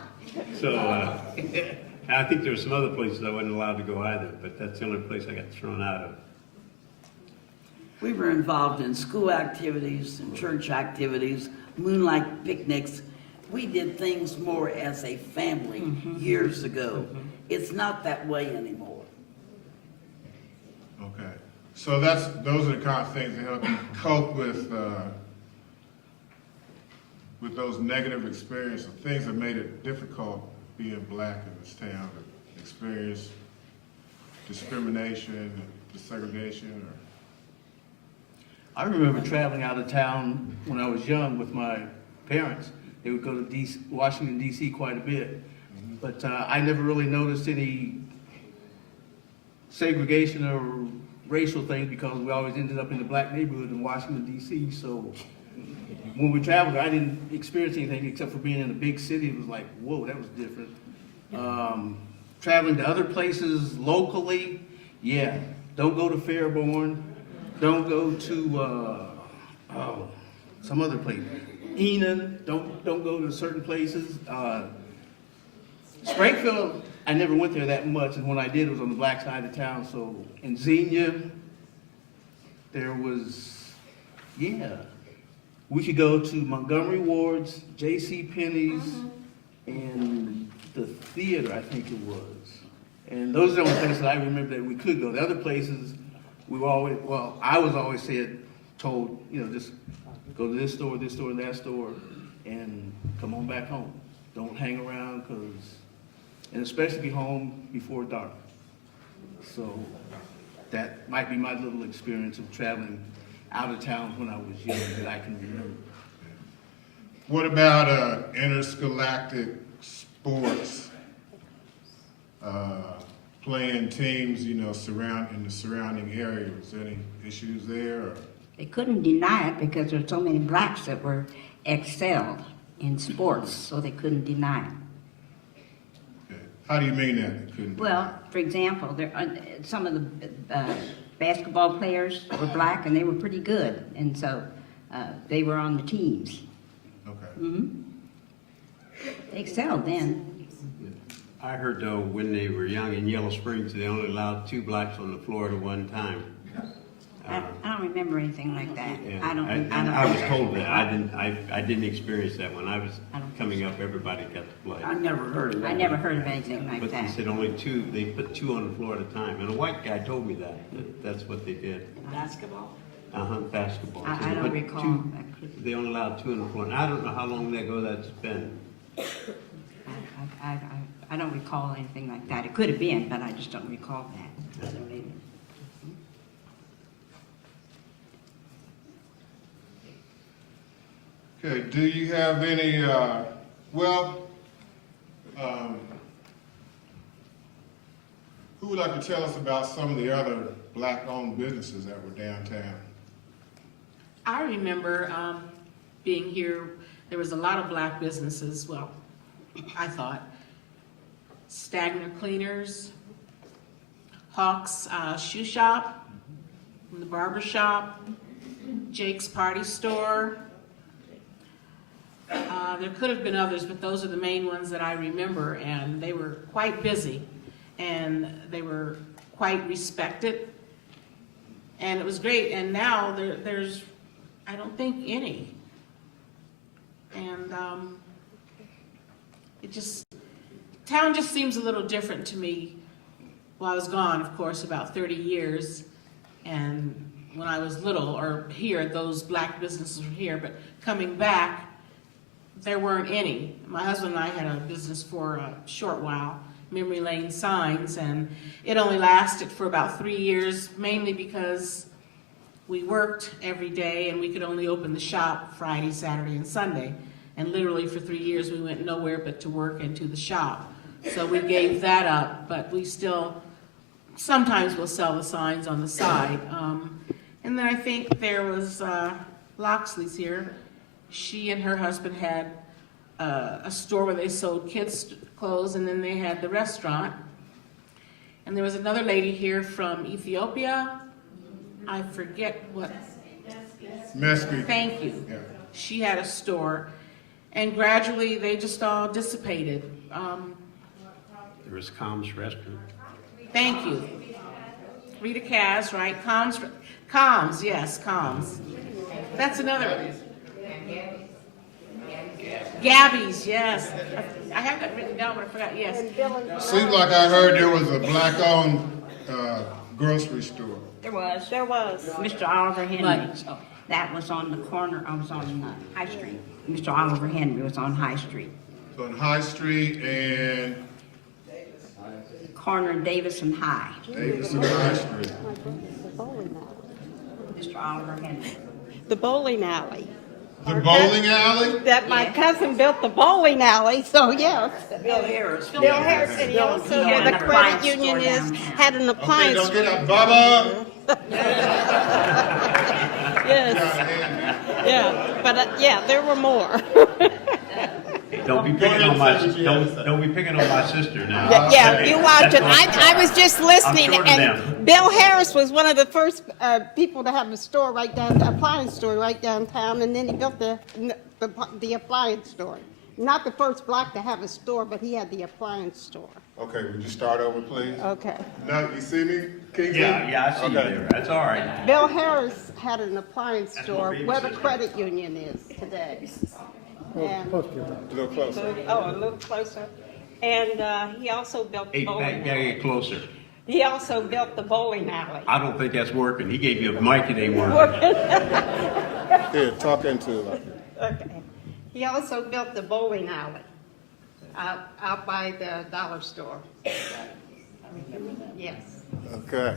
So I think there were some other places I wasn't allowed to go either, but that's the only place I got thrown out of. We were involved in school activities and church activities, moonlight picnics. We did things more as a family years ago. It's not that way anymore. Okay. So those are the kind of things that help you cope with those negative experiences, things that made it difficult being black in this town, to experience discrimination, desegregation, or... I remember traveling out of town when I was young with my parents. They would go to Washington, D.C. quite a bit. But I never really noticed any segregation or racial things because we always ended up in the black neighborhood in Washington, D.C. So when we traveled, I didn't experience anything except for being in a big city. It was like, whoa, that was different. Traveling to other places locally, yeah. Don't go to Fairborn. Don't go to some other place. Enon. Don't go to certain places. Springfield, I never went there that much, and when I did, it was on the black side of town. So in Xenia, there was, yeah. We could go to Montgomery Ward's, J.C. Penney's, and the theater, I think it was. And those are the only places I remember that we could go. The other places, we were always, well, I was always told, you know, just go to this store, and that store, and come on back home. Don't hang around, and especially be home before dark. So that might be my little experience of traveling out of town when I was young that I can remember. What about interscholastic sports? playing teams, you know, in the surrounding areas? Any issues there? Or? They couldn't deny it because there's so many blacks that were excelled in sports, so they couldn't deny it. Okay. How do you mean that? They couldn't do Well, for example, some of the basketball players were black and they were pretty good, and so they were on the teams. that? Okay. They excelled then. I heard though, when they were young in Yellow Springs, they only allowed 2 blacks on the floor at one time. I don't remember anything like that. Yeah, I don't. I was told that. I didn't experience that when I was coming up. Everybody got to play. I never heard of that. I never heard of anything like But they that. said only 2. They put 2 on the floor at a time. And a white guy told me that's what they did. Basketball? Basketball. I So they don't put recall. 2 They only allowed 2 on the floor. And I don't know how long ago that's been. I don't recall anything like that. It could have been, but I just don't recall that. I don't either. Okay, do you have any, who would like to tell us about some of the other black-owned businesses that were downtown? I remember being here, there was a lot of black businesses, well, I thought. Stagner Cleaners, Hawk's Shoe Shop, the Barber Shop, Jake's Party Store. There could have been others, but those are the main ones that I remember, and they were quite busy, and they were quite respected, and it was great. And now there's, I don't think any, and town just seems a little different to me. Well, I was gone, of course, about 30 years, and when I was little, or here, those black businesses were here, but coming back, there weren't any. My husband and I had a business for a short while, Memory Lane Signs, and it only lasted for about 3 years, mainly because we worked every day and we could only open the shop Friday, Saturday, and Sunday. And literally for 3 years we went nowhere but to work and to the shop. So we gave that up, but we still, sometimes we'll sell the signs on the side. And then I think there was Loxley's here. She and her husband had a store where they sold kids' clothes, and then they had the restaurant. And there was another lady here from Ethiopia. I forget what. Mesky. Thank you. Yeah. She had a store, and gradually they just all dissipated. There was Com's Restaurant. Thank you. Rita Kaz, right? Com's, yes, Com's. That's another one. Gabby's, yes. I have that written down, but I forgot, yes. Seems like I heard there was a black-owned grocery store. There was. There was. Mr. Oliver Henry. That was on the corner, I was on High Street. Mr. Oliver Henry was on High Street. So on High Street and Corner Davis and High. Davidson High Street. Mr. Oliver Henry. The bowling alley. The bowling alley? That my cousin built the bowling alley, so yes. Bill Harris. Bill Harris, and he also, He had where an the credit appliance union store is, downtown. had an Okay, appliance. don't get up, Bubba. Yes, yeah, but yeah, there were more. Don't be picking on my don't be picking on my sister now. Yeah, you watch it. I was just listening, short of and them. Bill Harris was one of the first people to have a store right down, appliance store right downtown, and then he built the appliance store. Not the first black to have a store, but he had the appliance store. Okay, would you start over, please? Okay. No, you see me, Kingsley? Yeah, I see you Okay. there. That's all right. Bill Harris had an appliance That's store my where the babysitter. credit union is today. And, A little closer. oh, a little closer. And he also built the Hey, bowling gotta alley. get closer. He also built the bowling alley. I don't think that's working. He gave you a mic, it ain't working. Here, talk into it. Okay. He also built the bowling alley out by the dollar store. Yes. Okay.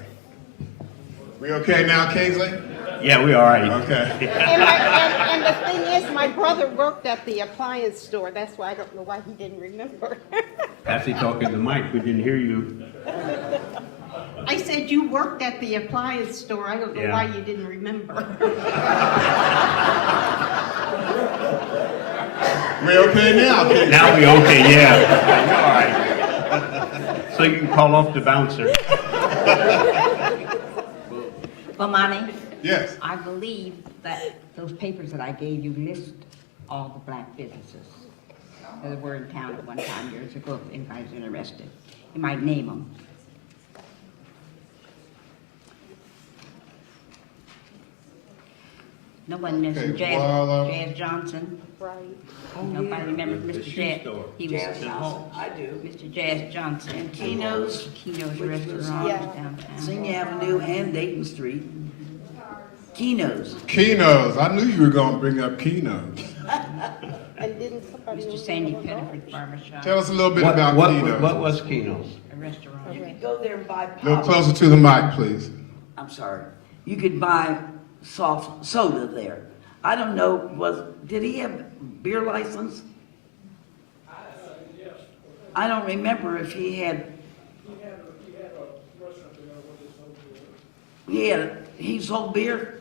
We okay now, Kingsley? Yeah, we all right. Okay. And the thing is, my brother worked at the appliance store. That's why I don't know why he didn't remember. Patsy talking to Mike, we didn't hear you. I said you worked at the appliance store. I don't know Yeah. why you didn't remember. We okay now, Kingsley? Now we okay, yeah. All right. So you can call off the bouncer. Bomani, Yes. I believe that those papers that I gave you list all the black businesses that were in town at one time years ago, if anybody's interested. You might name them. No one mentioned Okay, well, Jazz Johnson. Right. Nobody remembers The Mr. shoe Jazz. store. He was Jazz Johnson, I do. Mr. Jazz Johnson. And Keno's, Keno's which was Restaurant Yeah. downtown. Xenia Avenue and Dayton Street. Keno's. Keno's. I knew you were gonna bring up Keno's. And didn't somebody? Mr. Sandy Pettiford Barber Shop, Tell us a little bit What, about what, Keno's. what was Keno's? a restaurant. You could go there and buy A little pop. closer to the mic, please. I'm sorry. You could buy soft soda there. I don't know, did he have beer license? I don't remember if he had. He sold beer?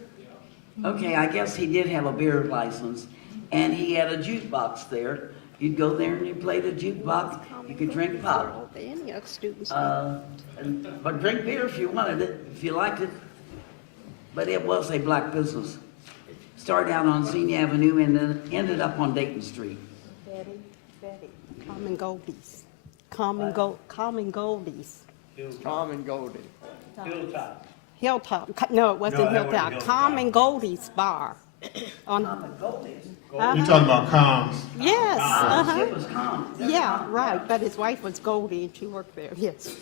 Okay, I guess he did have a beer license, and he had a jukebox there. You'd go there and you played a jukebox, you could drink pop. The Antioch students. But drink beer if you wanted it, if you liked it. But it was a black business. Started out on Xenia Avenue and then ended up on Dayton Street. Betty, Common Goldies. Common Goldies. Common Goldie. Hilltop, no, it wasn't No, that wasn't Hilltop. Hilltop. Common Goldies Bar. On, You talking about Comms? yes, uh-huh. It was calm. Yeah, right, but his wife was Goldie and she worked there, yes.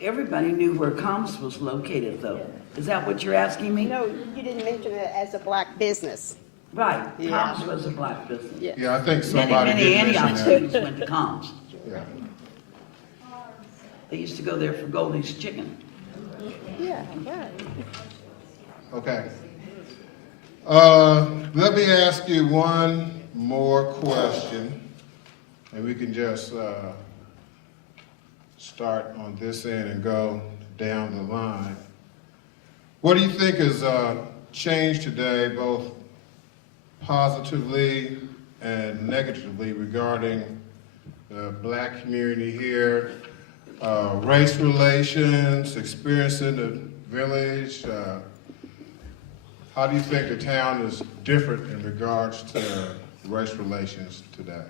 Everybody knew where Combs was located though. Is that what you're asking me? No, you didn't mention it as a black business. Right, Combs was a black business. Yeah. Yeah, I think Many, somebody many did Antioch mention that. students went to Combs. Yeah. They used to go there for Goldie's chicken. Yeah, right. Okay. Let me ask you one more question, and we can just start on this end and go down the line. What do you think has changed today, both positively and negatively, regarding the black community here, race relations, experience in the village? How do you think the town is different in regards to race relations today?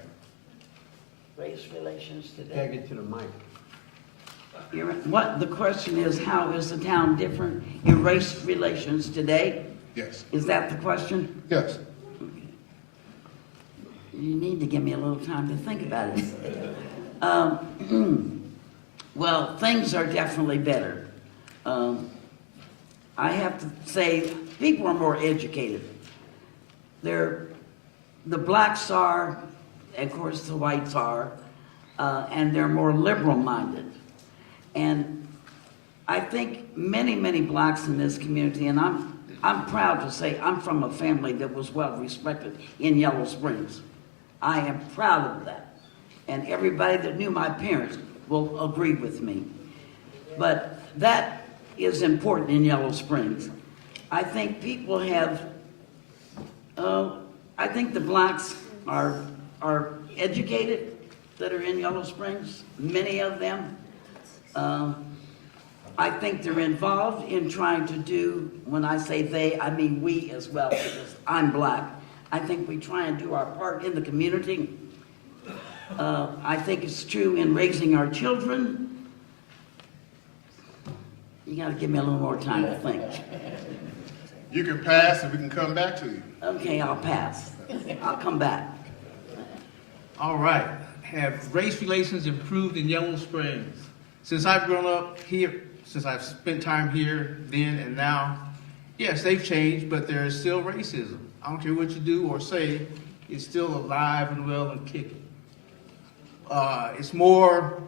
Race relations today. Tag it to the mic. What, the question is, how is the town different in race relations today? Yes. Is that the question? Yes. You need to give me a little time to think about it. Well, things are definitely better. I have to say, people are more educated. The blacks are, of course, the whites are, and they're more liberal-minded. And I think many, many blacks in this community, and I'm proud to say I'm from a family that was well respected in Yellow Springs. I am proud of that. And everybody that knew my parents will agree with me. But that is important in Yellow Springs. I think people have, I think the blacks are educated that are in Yellow Springs, many of them. I think they're involved in trying to do, when I say they, I mean we as well, because I'm black. I think we try and do our part in the community. I think it's true in raising our children. You gotta give me a little more time to think. You can pass and we can come back to you. Okay, I'll pass. I'll come back. All right. Have race relations improved in Yellow Springs? Since I've grown up here, since I've spent time here then and now, yes, they've changed, but there is still racism. I don't care what you do or say, it's still alive and well and kicking. It's more,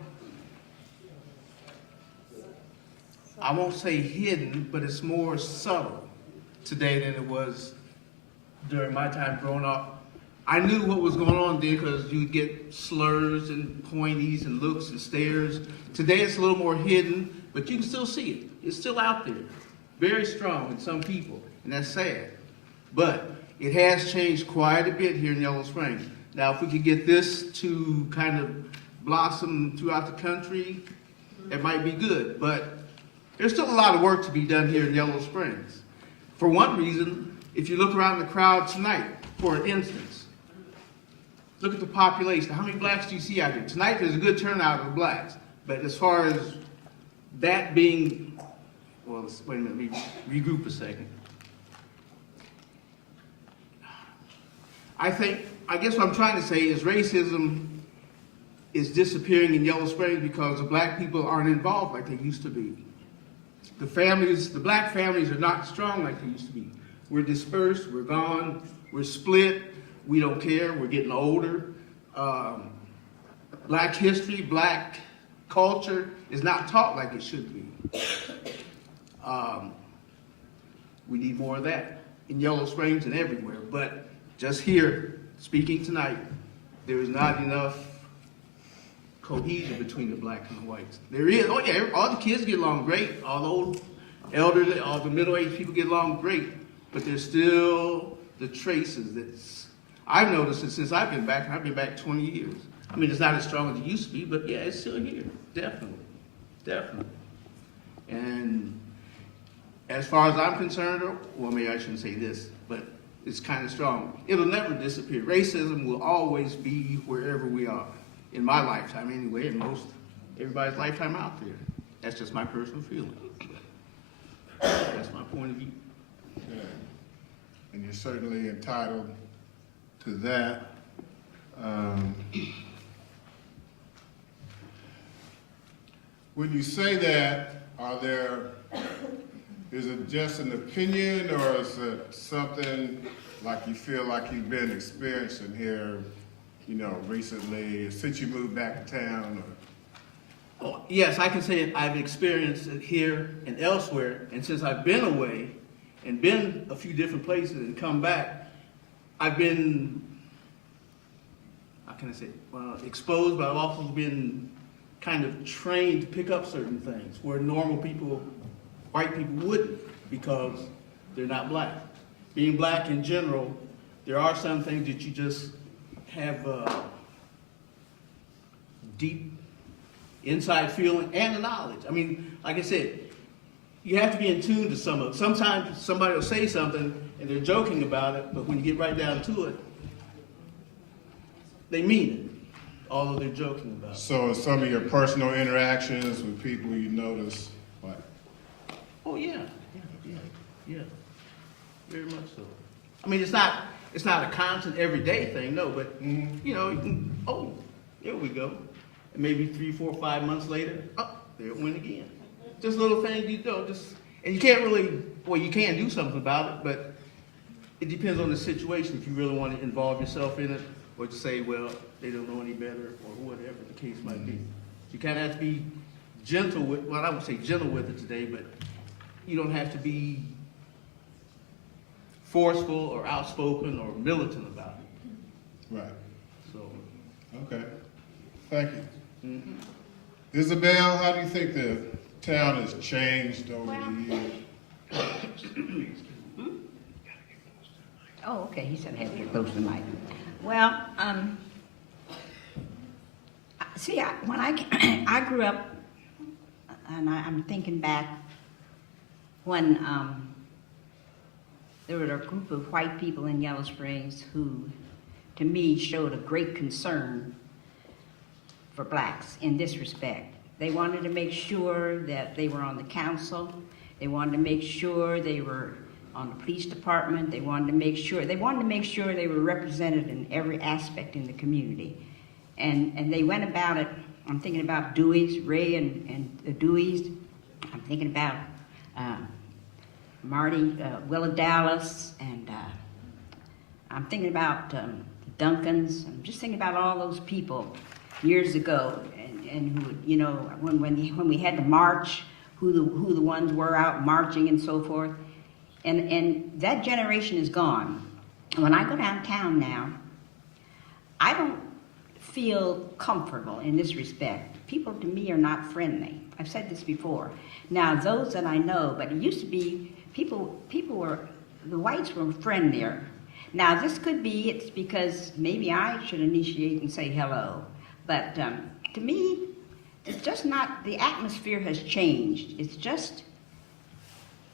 I won't say hidden, but it's more subtle today than it was during my time growing up. I knew what was going on there because you get slurs and pointies and looks and stares. Today it's a little more hidden, but you can still see it. It's still out there. Very strong in some people, and that's sad. But it has changed quite a bit here in Yellow Springs. Now, if we could get this to kind of blossom throughout the country, it might be good. But there's still a lot of work to be done here in Yellow Springs. For one reason, if you look around the crowd tonight, for instance, look at the population. How many blacks do you see out here? Tonight, there's a good turnout of blacks. But as far as that being, well, wait a minute, let me regroup a second. I guess what I'm trying to say is racism is disappearing in Yellow Springs because the black people aren't involved like they used to be. The black families are not strong like they used to be. We're dispersed, we're gone, we're split, we don't care, we're getting older. Black history, black culture is not taught like it should be. We need more of that in Yellow Springs and everywhere, but just here, speaking tonight, there is not enough cohesion between the blacks and the whites. There is, oh yeah, all the kids get along great, all the old elderly, all the middle-aged people get along great, but there's still the traces that's, I've noticed it since I've been back, and I've been back 20 years. I mean, it's not as strong as it used to be, but yeah, it's still here, definitely, definitely. And as far as I'm concerned, well, maybe I shouldn't say this, but it's kind of strong. It'll never disappear. Racism will always be wherever we are. In my lifetime anyway, and most everybody's lifetime out there. That's just my personal feeling. That's my point of view. Yeah. And you're certainly entitled to that. When you say that, is it just an opinion, or is it something like you feel like you've been experiencing here, you know, recently, since you moved back to town? Or? Oh, yes, I can say I've experienced it here and elsewhere, and since I've been away and been a few different places and come back, I've been, how can I say, exposed, but I've also been kind of trained to pick up certain things where normal people, white people wouldn't, because they're not black. Being black in general, there are some things that you just have deep inside feeling and the knowledge. I mean, like I said, you have to be in tune to some of it. Sometimes somebody will say something and they're joking about it, but when you get right down to it, they mean it, although they're joking about it. So some of your personal interactions with people you notice, what? Oh yeah, yeah, very much so. I mean, it's not a constant everyday thing, no, but you know, you can, oh, there we go. And maybe 3, 4, 5 months later, oh, there it went again. Just little things you do, and you can't really, well, you can do something about it, but it depends on the situation if you really want to involve yourself in it, or to say, well, they don't know any better, or whatever the case might be. You kind of have to be gentle with, well, I would say gentle with it today, but you don't have to be forceful or outspoken or militant about it. Right. So. Okay. Thank you. Isabel, how do you think the town has changed over the years? Oh, okay, he said I had to get close to the mic. Well, see, when I grew up, and I'm thinking back when there were a group of white people in Yellow Springs who, to me, showed a great concern for blacks in this respect. They wanted to make sure that they were on the council. They wanted to make sure they were on the police department. They wanted to make sure they were represented in every aspect in the community. And they went about it. I'm thinking about Dewey's, Ray and the Deweys. I'm thinking about Marty, Willa Dallas, and I'm thinking about Duncans. I'm just thinking about all those people years ago, and who, you know, when we had the march, who the ones were out marching and so forth. And that generation is gone. When I go downtown now, I don't feel comfortable in this respect. People to me are not friendly. I've said this before. Now, those that I know, but it used to be people were, the whites were friendlier. Now, this could be, it's because maybe I should initiate and say hello. But to me, it's just not, the atmosphere has changed. It's just,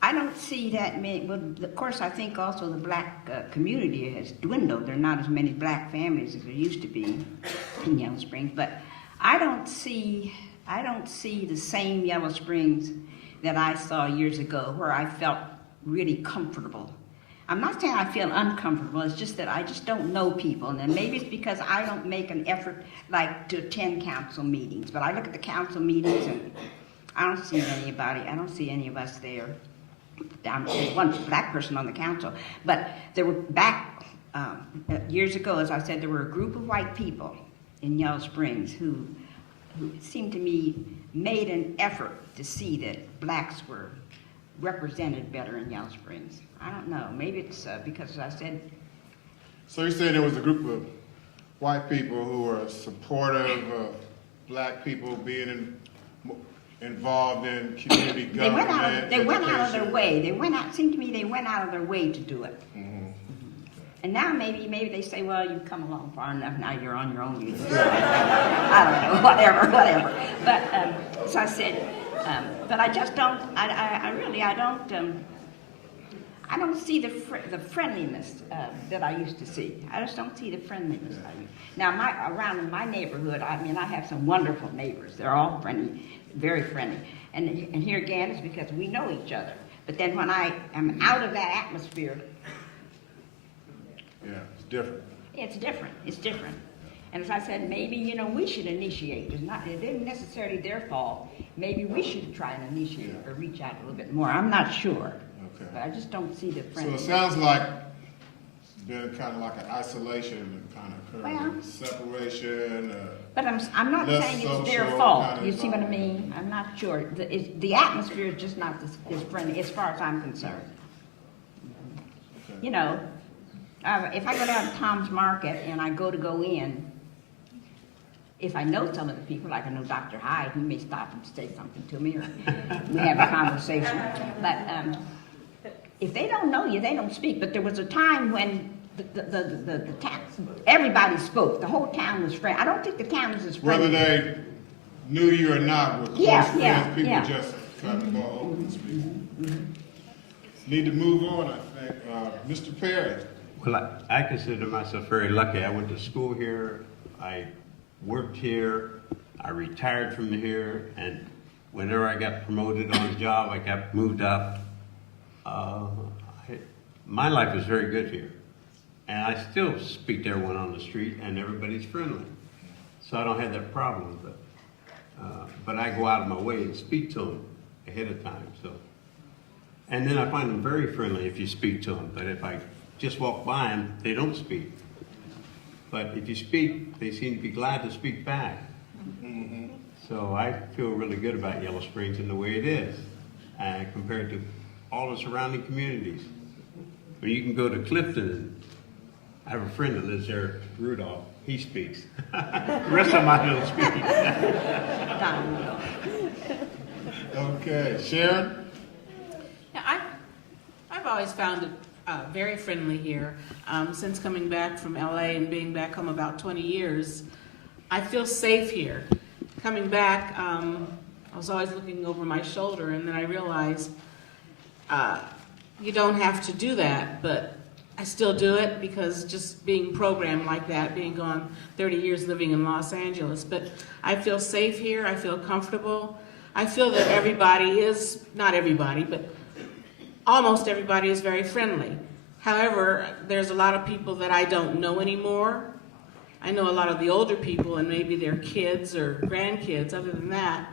I don't see that many, well, of course, I think also the black community has dwindled. There are not as many black families as there used to be in Yellow Springs, but I don't see the same Yellow Springs that I saw years ago where I felt really comfortable. I'm not saying I feel uncomfortable, it's just that I just don't know people, and then maybe it's because I don't make an effort like to attend council meetings, but I look at the council meetings and I don't see anybody, I don't see any of us there. There's one black person on the council, but there were back years ago, as I said, there were a group of white people in Yellow Springs who it seemed to me made an effort to see that blacks were represented better in Yellow Springs. I don't know, maybe it's because, as I said. So you're saying there was a group of white people who were supportive of black people being involved in community government? They went out of their way. Seemed to me they went out of their way to do it. Mm-hmm. And now maybe they say, well, you've come along far enough, now you're on your own. I don't know, whatever. But, so I said, but I just don't, I don't see the friendliness that I used to see. I just don't see the friendliness. Now, around in my neighborhood, I mean, I have some wonderful neighbors. They're all friendly, very friendly. And here again, it's because we know each other. But then when I am out of that atmosphere, yeah, it's different. It's different. And as I said, maybe, we should initiate. It isn't necessarily their fault. Maybe we should try and initiate or reach out a little bit more. I'm not sure. Okay. But I just don't see the So friendliness. it sounds like it's been kind of like an isolation kind of occurring, Well, separation. But I'm not less saying it's their social fault. kind of You see what I mean? I'm not sure. The atmosphere is just not as friendly as far as I'm concerned. Okay. If I go down to Tom's Market and I go in, if I know some of the people, like I know Dr. Hyde, he may stop and say something to me, or we have a conversation. But if they don't know you, they don't speak. But there was a time when the everybody spoke. The whole town was friendly. I don't think the town was as friendly. Whether they knew you or not, were close friends, people just cut the ball over and speak. Need to move on, I think. Mr. Perry. Well, I consider myself very lucky. I went to school here, I worked here, I retired from here, and whenever I got promoted on the job, I got moved up. My life was very good here. And I still speak to everyone on the street, and everybody's friendly. So I don't have that problem, but I go out of my way and speak to them ahead of time. So, and then I find them very friendly if you speak to them. But if I just walk by them, they don't speak. But if you speak, they seem to be glad to speak back. Mm-hmm. So I feel really good about Yellow Springs and the way it is, compared to all the surrounding communities. When you can go to Clifton, I have a friend that lives there, Rudolph. He speaks. The rest of them I don't speak. Okay, Sharon? Yeah, I've always found it very friendly here. Since coming back from LA and being back home about 20 years, I feel safe here. Coming back, I was always looking over my shoulder, and then I realized you don't have to do that, but I still do it because just being programmed like that, being gone 30 years living in Los Angeles. But I feel safe here, I feel comfortable. I feel that everybody is, not everybody, but almost everybody is very friendly. However, there's a lot of people that I don't know anymore. I know a lot of the older people and maybe their kids or grandkids. Other than that,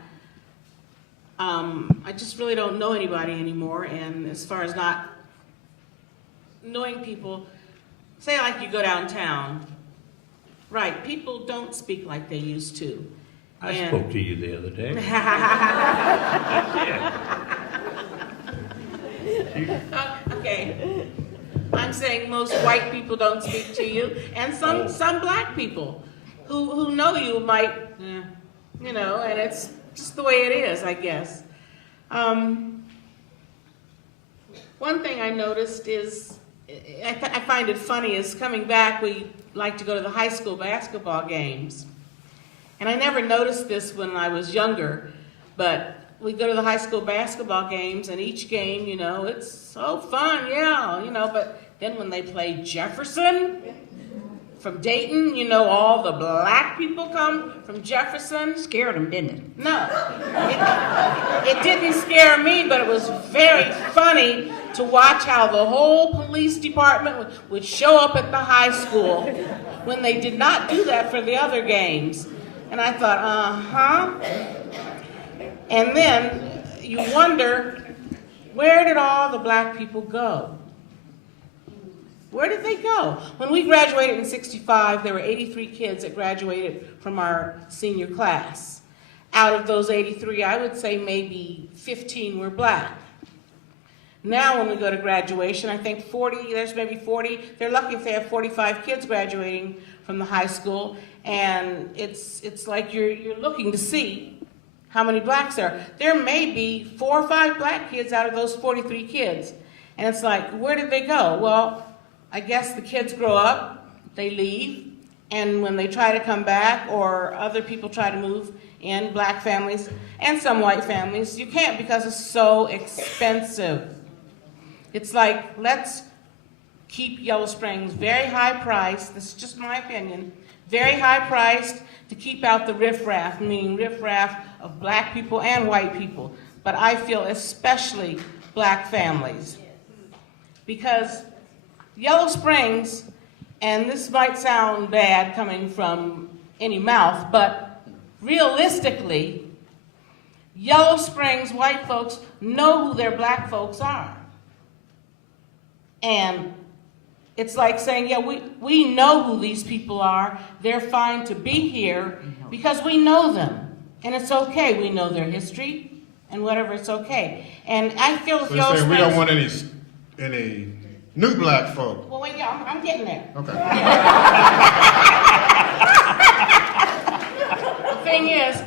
I just really don't know anybody anymore. And as far as not knowing people, say like you go downtown, right, people don't speak like they used to. I And- spoke to you the other day. Okay. I'm saying most white people don't speak to you, and some black people who know you might, you know, and it's just the way it is, I guess. One thing I noticed is, I find it funny, is coming back, we like to go to the high school basketball games. And I never noticed this when I was younger, but we go to the high school basketball games, and each game, you know, it's so fun, yeah, you know, but then when they play Jefferson from Dayton, you know, all the black people come from Jefferson. Scared them, didn't it? No, it didn't scare me, but it was very funny to watch how the whole police department would show up at the high school when they did not do that for the other games. And I thought, And then you wonder, where did all the black people go? Where did they go? When we graduated in '65, there were 83 kids that graduated from our senior class. Out of those 83, I would say maybe 15 were black. Now when we go to graduation, I think there's maybe 40. They're lucky if they have 45 kids graduating from the high school, and it's like you're looking to see how many blacks there are. There may be 4 or 5 black kids out of those 43 kids. And it's like, where did they go? Well, I guess the kids grow up, they leave, and when they try to come back, or other people try to move in, black families and some white families, you can't because it's so expensive. It's like, let's keep Yellow Springs very high priced, this is just my opinion, very high priced to keep out the riffraff, meaning riffraff of black people and white people, but I feel especially black families. Because Yellow Springs, and this might sound bad coming from any mouth, but realistically, Yellow Springs white folks know who their black folks are. And it's like saying, yeah, we know who these people are. They're fine to be here because we know them. And it's okay. We know their history and whatever, it's okay. And I feel if So Yellow you're saying we Springs... don't want any new black folk? Well, wait, yeah, I'm getting there. Okay. The thing is,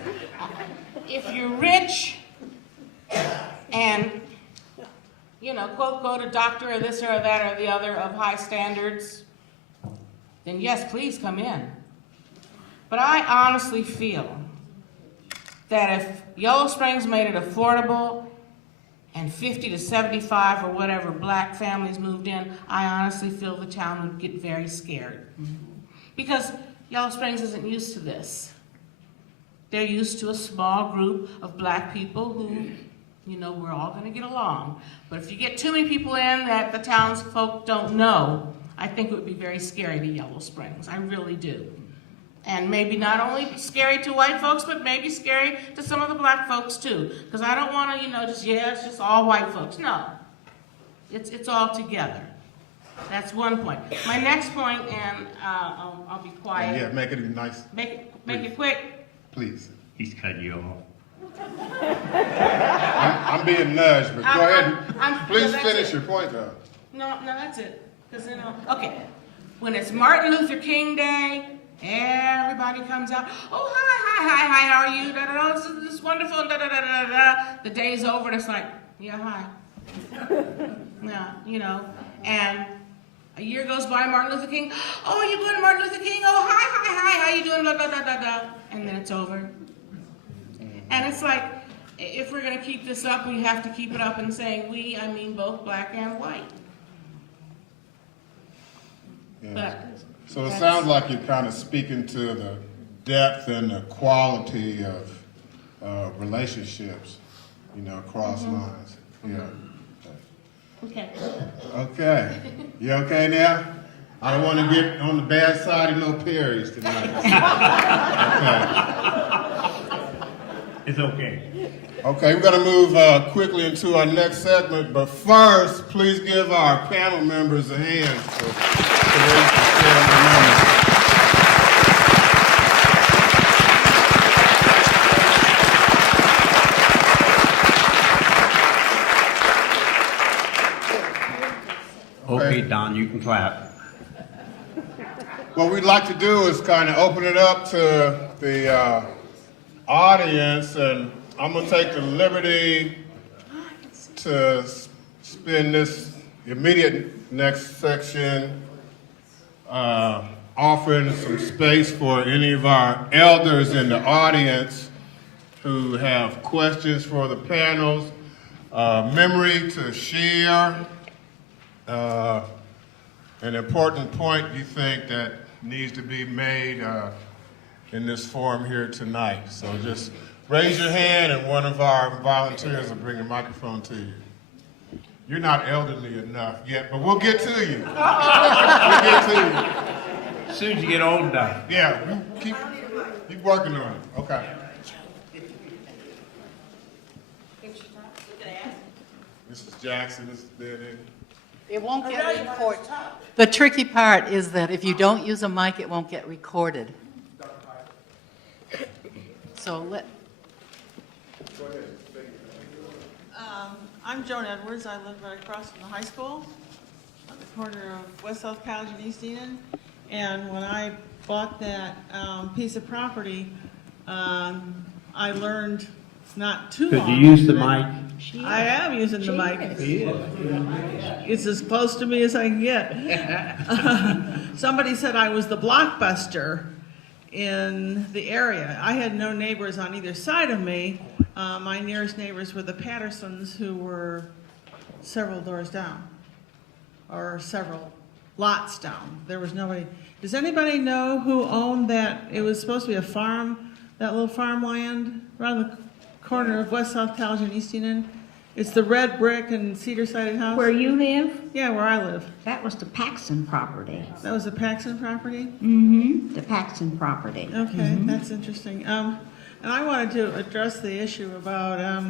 if you're rich and, you know, quote, go to doctor or this or that or the other of high standards, then yes, please come in. But I honestly feel that if Yellow Springs made it affordable and 50 to 75 or whatever black families moved in, I honestly feel the town would get very scared. Because Yellow Springs isn't used to this. They're used to a small group of black people who, you know, we're all gonna get along. But if you get too many people in that the townsfolk don't know, I think it would be very scary to Yellow Springs, I really do. And maybe not only scary to white folks, but maybe scary to some of the black folks too. Because I don't want to, you know, it's just all white folks. No, it's all together. That's one point. My next point, and I'll be quiet. Yeah, make it nice, Make it quick. please. He's cutting you off. I'm being nudged, but go ahead. Please that's finish it. your point, though. No, that's it. 'Cause, you know, okay. When it's Martin Luther King Day, everybody comes out. Oh, hi, how are you? Da, da, da, this is wonderful. Da, da, da, da, da. The day's over, and it's like, yeah, hi. Yeah, you know. And a year goes by, Martin Luther King. Oh, you going to Martin Luther King? Oh, hi, how you doing? Da, da, da, da, da. And then it's over. And it's like, if we're going to keep this up, we have to keep it up and saying we, I mean both black and white. Yeah. But So it sounds like you're kind of speaking to the depth and the quality of relationships, you know, across lines. Yeah. okay. Okay. You okay now? I don't want to get on the bad side of no Perry's tonight. It's okay. Okay, we're going to move quickly into our next segment, but first, please give our panel members a hand for today's clap. What we'd like to do is kind of open it up to the audience, and I'm going to take the liberty to spend this immediate next section offering some space for any of our elders in the audience who have questions for the panels, memory to share, an important point you think that needs to be made in this forum here tonight. So just raise your hand and one of our volunteers will bring a microphone to you. You're not elderly enough yet, but we'll get to you. We'll get to you. As soon as you get old enough. Yeah, keep working on it. Okay. Mrs. Jackson is there. It won't get recorded. The tricky part is that if you don't use a mic, it won't get recorded. So I'm Joan Edwards. I live right across from the high school on the corner of West South College and East Eden. And when I bought that piece of property, I learned not too long. Could you use the mic? I am using the mic. It's as close to me as I can get. Somebody said I was the blockbuster in the area. I had no neighbors on either side of me. My nearest neighbors were the Pattersons, who were several doors down, or several lots down. There was nobody. Does anybody know who owned that? It was supposed to be a farm, that little farmland around the corner of West South College and East Eden. It's the red brick and cedar-sided house. Where you live? Yeah, where I live. That was the Paxson property. That was the Paxson property? Mm-hmm, the Paxson property. Okay, that's interesting. And I wanted to address the issue about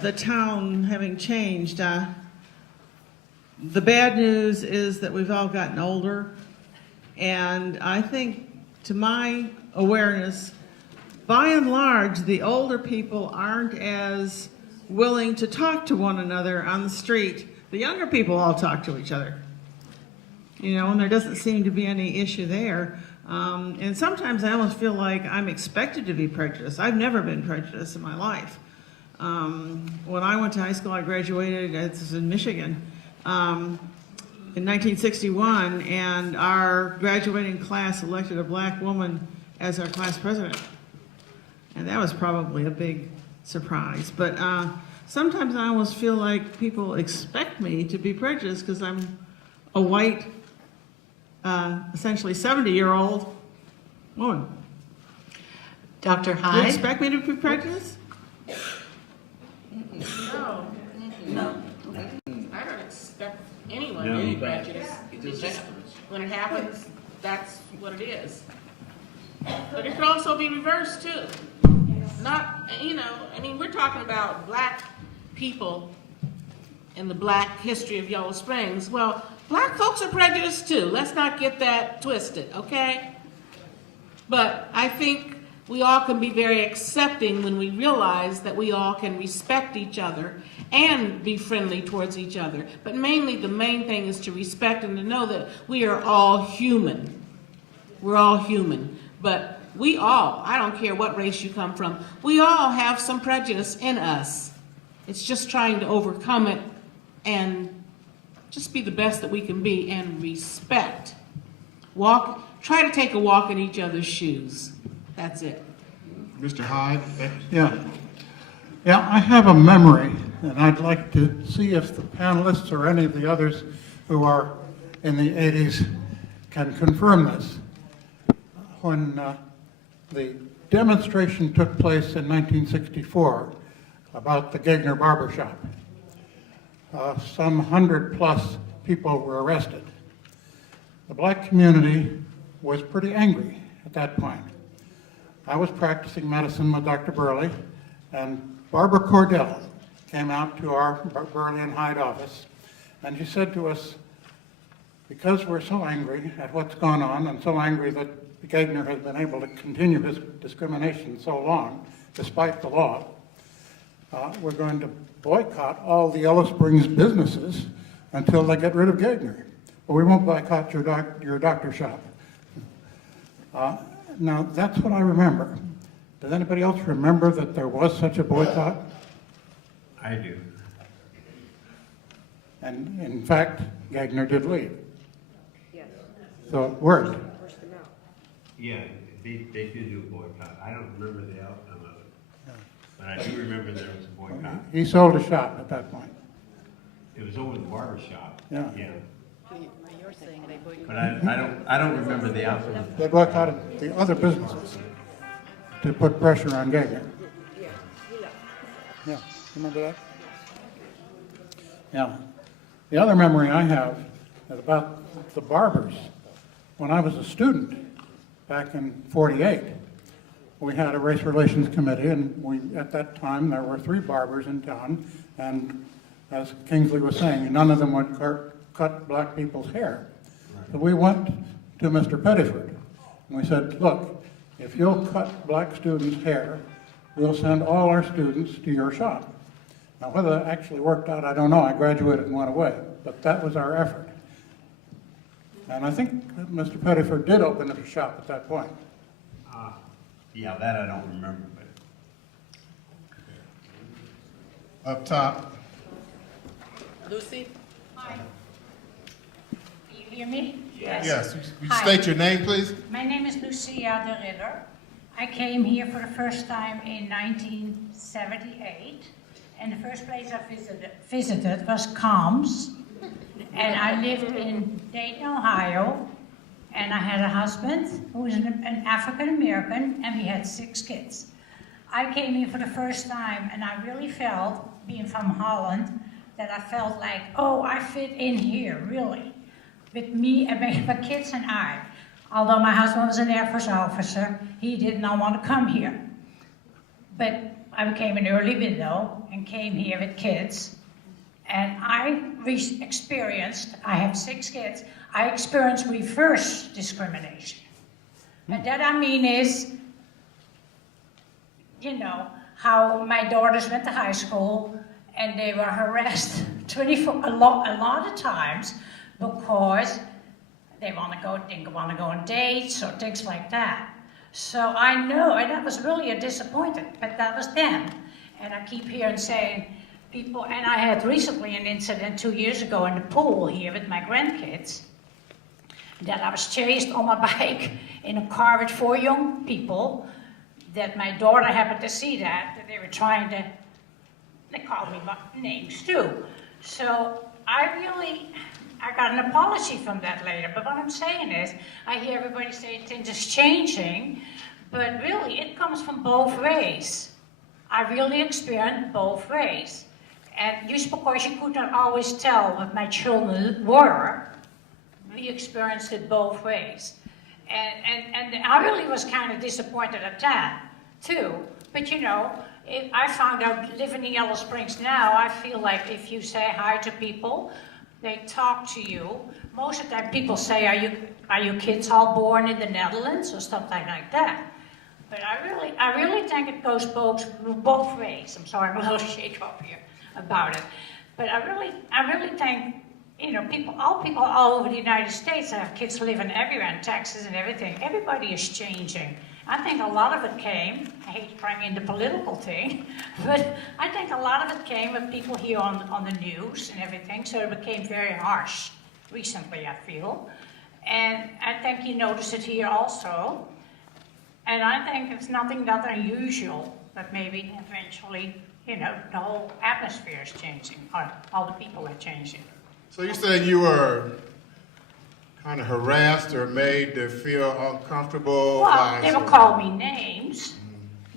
the town having changed. The bad news is that we've all gotten older, and I think, to my awareness, by and large, the older people aren't as willing to talk to one another on the street. The younger people all talk to each other, you know, and there doesn't seem to be any issue there. And sometimes I almost feel like I'm expected to be prejudiced. I've never been prejudiced in my life. When I went to high school, I graduated, this is in Michigan, in 1961, and our graduating class elected a black woman as our class president. And that was probably a big surprise. But sometimes I almost feel like people expect me to be prejudiced because I'm a white, essentially 70-year-old woman. Dr. Do you Hyde? expect me to be prejudiced? No. I don't expect anyone No. to be prejudiced. It's just, when it happens, that's what it is. But it could also be reversed too. Not, you know, I mean, we're talking about black people in the black history of Yellow Springs. Well, black folks are prejudiced too. Let's not get that twisted, okay? But I think we all can be very accepting when we realize that we all can respect each other and be friendly towards each other. But mainly, the main thing is to respect and to know that we are all human. We're all human. But we all, I don't care what race you come from, we all have some prejudice in us. It's just trying to overcome it and just be the best that we can be and respect. Try to take a walk in each other's shoes. That's it. Mr. Hyde? Yeah. Yeah, I have a memory, and I'd like to see if the panelists or any of the others who are in the 80s can confirm this. When the demonstration took place in 1964 about the Gagner Barbershop, some 100+ people were arrested. The black community was pretty angry at that point. I was practicing medicine with Dr. Burley, and Barbara Cordell came out to our Burley and Hyde office, and she said to us, because we're so angry at what's gone on, and so angry that Gagner has been able to continue his discrimination so long, despite the law, we're going to boycott all the Yellow Springs businesses until they get rid of Gagner. But we won't boycott your doctor shop. Now, that's what I remember. Does anybody else remember that there was such a boycott? I do. And in fact, Gagner did leave. Yes. So it worked. Yeah, they did do a boycott. I don't remember the outcome of it. But I do remember there was a boycott. He sold a shop at that point. It was over the barber shop. Yeah. You're saying they boycotted. But I don't remember the outcome of it. They boycotted the other businesses to put pressure on Gagner. Yeah, remember that? Yeah. The other memory I have is about the barbers. When I was a student back in '48, we had a race relations committee, and at that time there were 3 barbers in town, and as Kingsley was saying, none of them would cut black people's hair. So we went to Mr. Pettiford, and we said, look, if you'll cut black students' hair, we'll send all our students to your shop. Now, whether that actually worked out, I don't know. I graduated and went away, but that was our effort. And I think Mr. Pettiford did open a shop at that point. Yeah, that I don't remember, but. Up top. Lucy? Hi. Can you hear me? Yes. You Hi. state your name, please. My name is Lucia de Ridder. I came here for the first time in 1978. And the first place I visited was Calms. And I lived in Dayton, Ohio. And I had a husband who was an African American, and we had 6 kids. I came here for the first time, and I really felt, being from Holland, that I felt like, oh, I fit in here, really. With me and my kids and I. Although my husband was an Air Force officer, he did not want to come here. But I became an early widow and came here with kids. And I have 6 kids, I experienced reverse discrimination. And that I mean is, you know, how my daughters went to high school and they were harassed a lot of times because they didn't want to go on dates or things like that. So I know, and that was really a disappointment, but that was then. And I keep hearing saying, people, and I had recently an incident 2 years ago in the pool here with my grandkids, that I was chased on my bike in a car with 4 young people, that my daughter happened to see that they were trying to, they called me names too. So I got an apology from that later, but what I'm saying is, I hear everybody say things is changing, but really it comes from both ways. I really experienced both ways. And just because you could not always tell what my children were, we experienced it both ways. And I really was kind of disappointed at that, too. But you know, I found out living in Yellow Springs now, I feel like if you say hi to people, they talk to you. Most of the time people say, are you kids all born in the Netherlands or something like that? But I really think it goes both ways. I'm sorry, I'm a little shaken up here about it. But I really think, you know, all people all over the United States have kids living everywhere in Texas and everything. Everybody is changing. I think a lot of it came, I hate to bring in the political thing, but I think a lot of it came with people here on the news and everything, so it became very harsh recently, I feel. And I think you notice it here also. And I think it's nothing that unusual, but maybe eventually, you know, the whole atmosphere is changing, or all the people are changing. So you're saying you were kind of harassed or made to feel uncomfortable? Well, they would call me names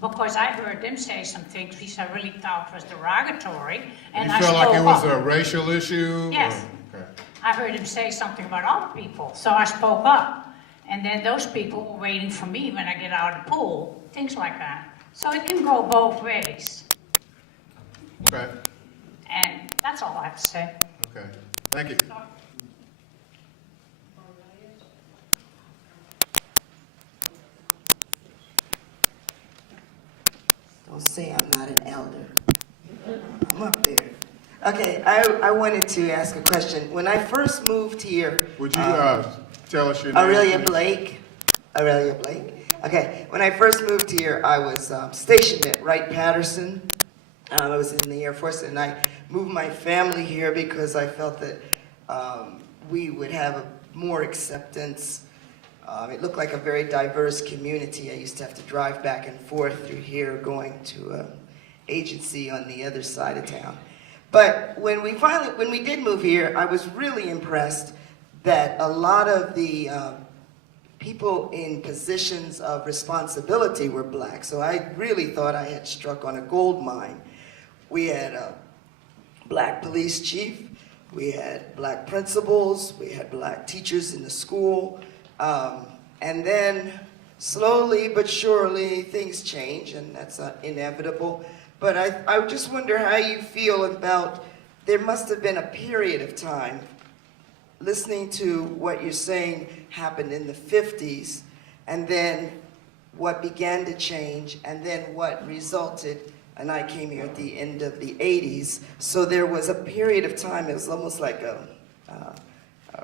because I heard them say some things which I really thought was derogatory. And you felt like it was a racial issue? Yes. Okay. I heard him say something about other people, so I spoke up. And then those people were waiting for me when I get out of the pool, things like that. So it can go both ways. Okay. And that's all I have to say. Okay. Thank you. Don't say I'm not an elder. I'm up there. Okay, I wanted to ask a question. When I first moved here, Would you tell us your name? Aurelia please? Blake. Aurelia Blake. Okay, when I first moved here, I was stationed at Wright-Patterson. I was in the Air Force, and I moved my family here because I felt that we would have more acceptance. It looked like a very diverse community. I used to have to drive back and forth through here going to an agency on the other side of town. But when we did move here, I was really impressed that a lot of the people in positions of responsibility were black. So I really thought I had struck on a gold mine. We had a black police chief, we had black principals, we had black teachers in the school, and then slowly but surely things change, and that's inevitable. But I just wonder how you feel about, there must have been a period of time, listening to what you're saying happened in the 50s, and then what began to change, and then what resulted, and I came here at the end of the 80s. So there was a period of time, it was almost like a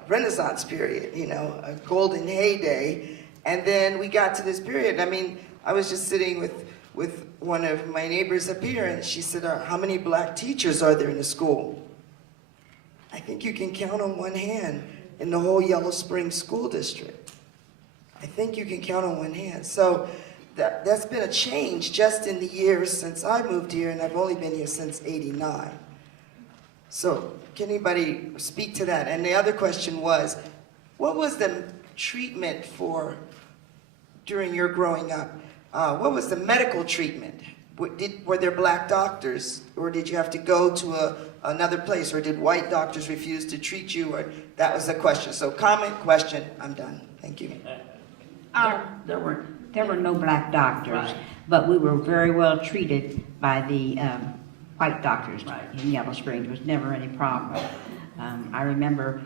Renaissance period, you know, a golden heyday. And then we got to this period. I mean, I was just sitting with one of my neighbors up here, and she said, how many black teachers are there in the school? I think you can count on one hand in the whole Yellow Springs School District. I think you can count on one hand. So that's been a change just in the years since I moved here, and I've only been here since '89. So can anybody speak to that? And the other question was, what was the treatment for during your growing up? What was the medical treatment? Were there black doctors, or did you have to go to another place, or did white doctors refuse to treat you? Or that was the question. So comment, question, I'm done. Thank you. There were no black doctors, but we were very well treated by the white doctors in Yellow Springs. There was never any problem. I remember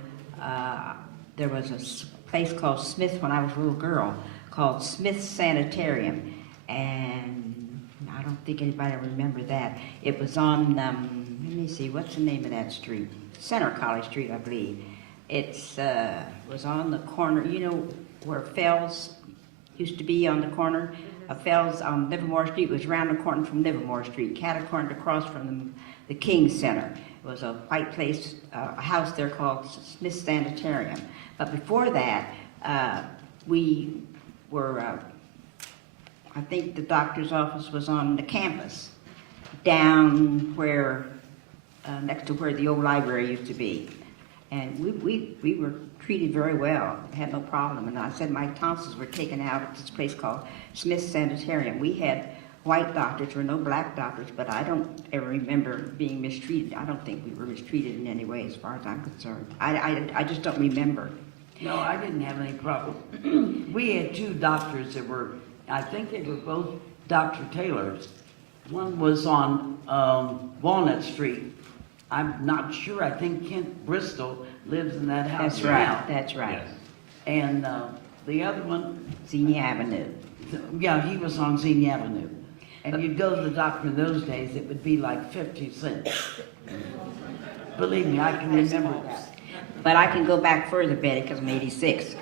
there was a place called Smith when I was a little girl, called Smith's Sanitarium, and I don't think anybody will remember that. It was on, let me see, what's the name of that street? Center College Street, I believe. It was on the corner, you know where Fells used to be on the corner? Fells on Livermore Street was around the corner from Livermore Street, catty-cornered across from the King Center. It was a white place, a house there called Smith's Sanitarium. But before that, we were, I think the doctor's office was on the campus, down where, next to where the old library used to be. And we were treated very well, had no problem. And I said my tonsils were taken out at this place called Smith's Sanitarium. We had white doctors, there were no black doctors, but I don't ever remember being mistreated. I don't think we were mistreated in any way as far as I'm concerned. I just don't remember. No, I didn't have any problem. We had two doctors that were, I think they were both Dr. Taylors. One was on Walnut Street. I'm not sure, I think Kent Bristol lives in that house now. That's right. Yes. And the other one, Xenia Avenue. yeah, he was on Xenia Avenue. And you'd go to the doctor in those days, it would be like 50 cents. Believe me, I can remember that. But I can go back further, Betty, because I'm 86.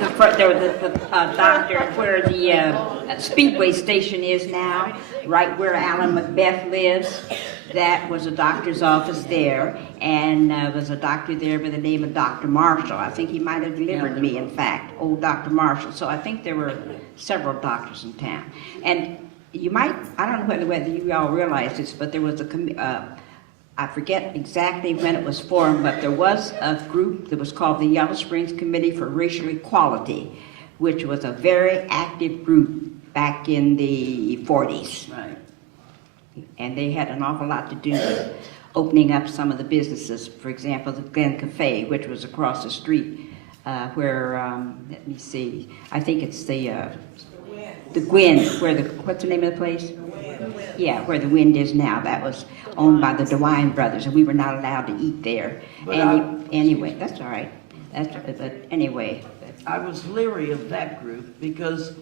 The doctor where the Speedway station is now, right where Alan Macbeth lives, that was a doctor's office there, and was a doctor there by the name of Dr. Marshall. I think he might have delivered me, in fact, old Dr. Marshall. So I think there were several doctors in town. And you might, I don't know whether you all realize this, but there was I forget exactly when it was formed, but there was a group that was called the Yellow Springs Committee for Racial Equality, which was a very active group back in the 40s. Right. And they had an awful lot to do with opening up some of the businesses. For example, the Glen Cafe, which was across the street, where, let me see, I think it's the Gwyn, where what's the name of the place? Yeah, where the Wind is now. That was owned by the DeWine brothers, and we were not allowed to eat there. Anyway, that's all right. But anyway. I was leery of that group because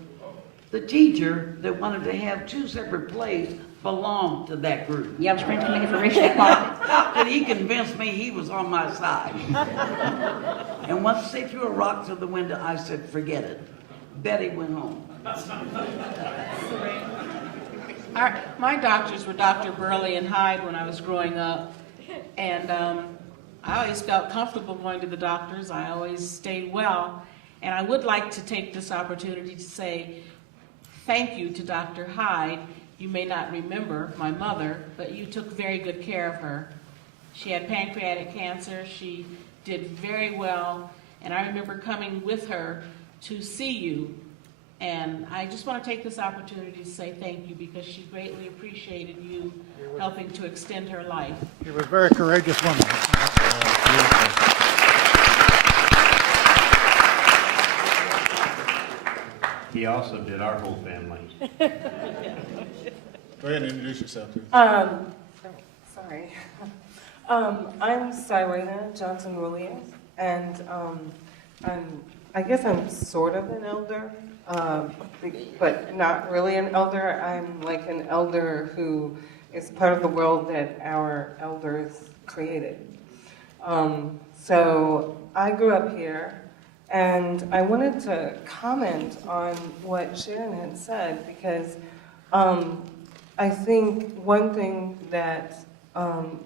the teacher that wanted to have two separate plays belonged to that group. Yellow Springs Committee for Racial Equality. How could he convince me he was on my side? And once they threw a rock through the window, I said, forget it. Betty went home. My doctors were Dr. Burley and Hyde when I was growing up, and I always felt comfortable going to the doctors. I always stayed well, and I would like to take this opportunity to say thank you to Dr. Hyde. You may not remember my mother, but you took very good care of her. She had pancreatic cancer. She did very well, and I remember coming with her to see you. And I just want to take this opportunity to say thank you because she greatly appreciated you helping to extend her life. You were a very courageous woman. He also did our whole family. Go ahead and introduce yourself, please. Sorry. I'm Cyrena Johnson-Williams, and I guess I'm sort of an elder, but not really an elder. I'm like an elder who is part of the world that our elders created. So I grew up here, and I wanted to comment on what Sharon had said, because I think one thing that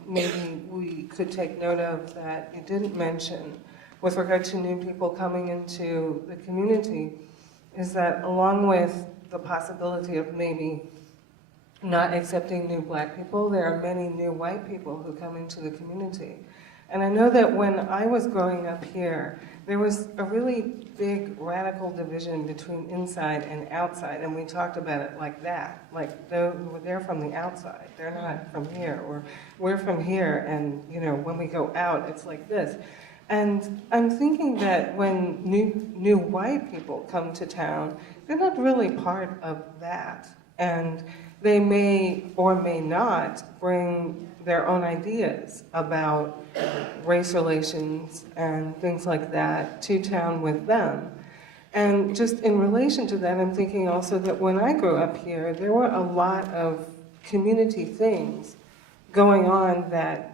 maybe we could take note of that you didn't mention with regard to new people coming into the community is that along with the possibility of maybe not accepting new black people, there are many new white people who come into the community. And I know that when I was growing up here, there was a really big radical division between inside and outside, and we talked about it like that, like they're from the outside, they're not from here, or we're from here, and you know, when we go out, it's like this. And I'm thinking that when new white people come to town, they're not really part of that, and they may or may not bring their own ideas about race relations and things like that to town with them. And just in relation to that, I'm thinking also that when I grew up here, there were a lot of community things going on that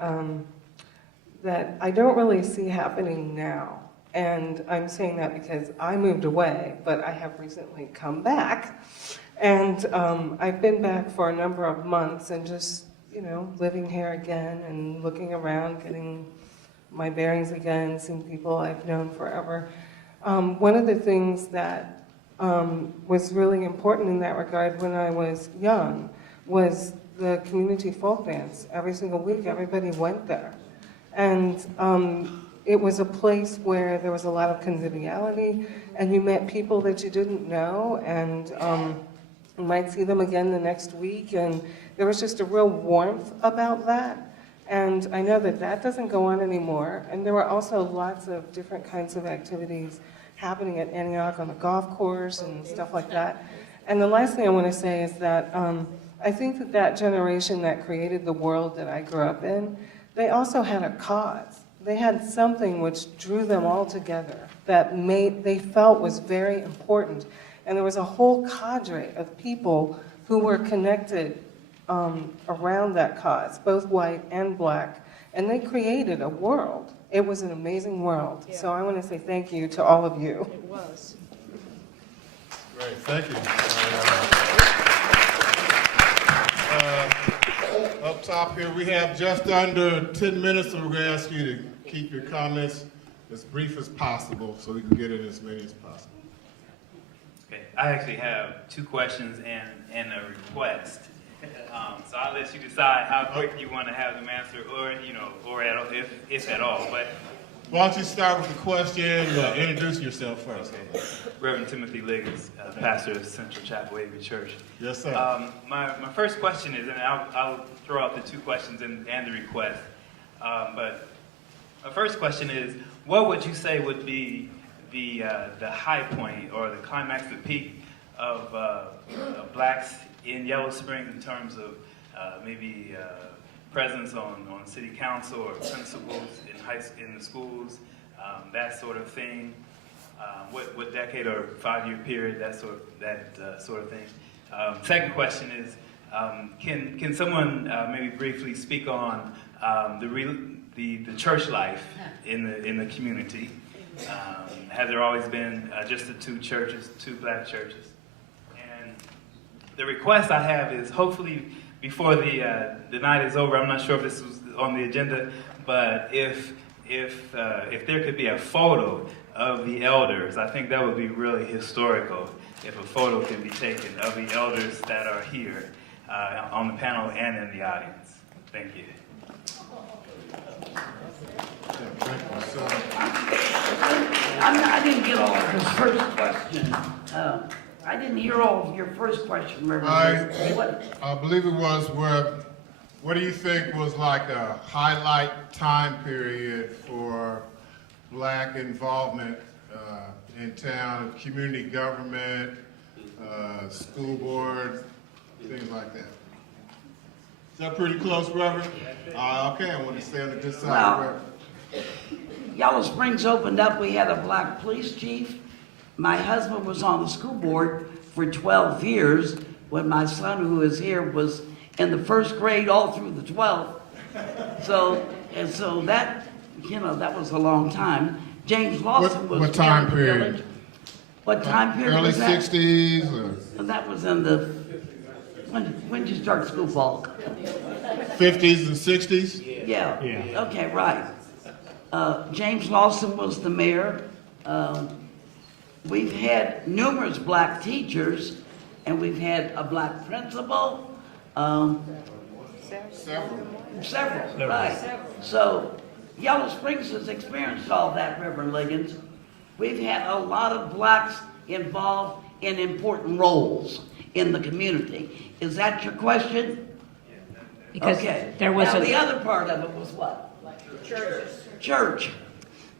that I don't really see happening now. And I'm saying that because I moved away, but I have recently come back. And I've been back for a number of months and just, you know, living here again and looking around, getting my bearings again, seeing people I've known forever. One of the things that was really important in that regard when I was young was the community folk dance. Every single week, everybody went there. And it was a place where there was a lot of conviviality, and you met people that you didn't know, and you might see them again the next week, and there was just a real warmth about that. And I know that that doesn't go on anymore. And there were also lots of different kinds of activities happening at Antioch on the golf course and stuff like that. And the last thing I want to say is that I think that that generation that created the world that I grew up in, they also had a cause. They had something which drew them all together that they felt was very important. And there was a whole cadre of people who were connected around that cause, both white and black, and they created a world. It was an amazing world. Yeah. So I want to say thank you to all of you. It was. Great, thank you. Up top here, we have just under 10 minutes, so we're going to ask you to keep your comments as brief as possible so we can get in as many as possible. Okay, I actually have 2 questions and a request. So I'll let you decide how quick you want to have them answer, or or if at all. But why don't you start with the question? Introduce yourself first. Okay. Reverend Timothy Liggins, pastor of Central Chapel Avery Church. Yes, sir. My first question is, and I'll throw out the 2 questions and the request. But my first question is, what would you say would be the high point or the climax, the peak of blacks in Yellow Springs in terms of maybe presence on city council or principals in the schools, that sort of thing? What decade or 5-year period, that sort of thing? Second question is, Can someone maybe briefly speak on the church life in the community? Have there always been just the two churches, two black churches? And the request I have is hopefully before the night is over, I'm not sure if this was on the agenda, but if there could be a photo of the elders, I think that would be really historical if a photo can be taken of the elders that are here on the panel and in the audience. Thank you. I didn't get all of his first question. I didn't hear all of your first question, Reverend. I believe it was what do you think was like a highlight time period for black involvement in town, community government, school board, things like that? Is that pretty close, Reverend? Okay, I want to stay on the good side of the Reverend. Yellow Springs opened up, we had a black police chief. My husband was on the school board for 12 years when my son, who is here, was in the first grade all through the 12th. So that, that was a long time. James Lawson was... What time period? What time period Early was that? 60s? Or? That was in the... When did you start school, Falk? 50s and 60s? Yeah. Okay, right. James Lawson was the mayor. We've had numerous black teachers, and we've had a black principal. Several, right. So Yellow Springs has experienced all that, Reverend Liggins. We've had a lot of blacks involved in important roles in the community. Is that your question? Because okay. there was now, the other part of it was what? Church.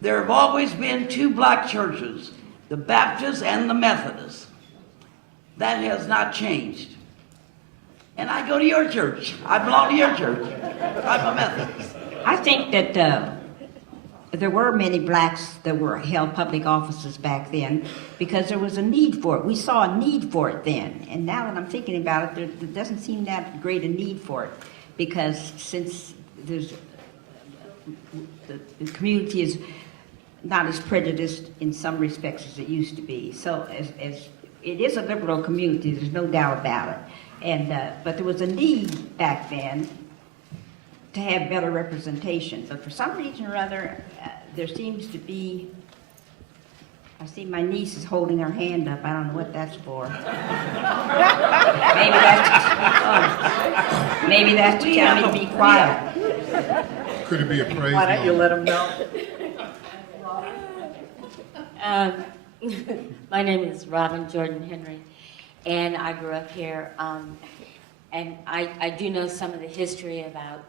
There have always been two black churches, the Baptist and the Methodist. That has not changed. And I go to your church. I belong to your church. I'm a Methodist. I think that there were many blacks that were held public offices back then because there was a need for it. We saw a need for it then. And now that I'm thinking about it, there doesn't seem that great a need for it because since there's the community is not as prejudiced in some respects as it used to be. So as it is a liberal community, there's no doubt about it. And but there was a need back then to have better representation. But for some reason or other, there seems to be, I see my niece is holding her hand up. I don't know what that's for. Maybe that's to tell me to be quiet. Could it be a praise? Why don't you let them know? My name is Robin Jordan Henry, and I grew up here. And I do know some of the history about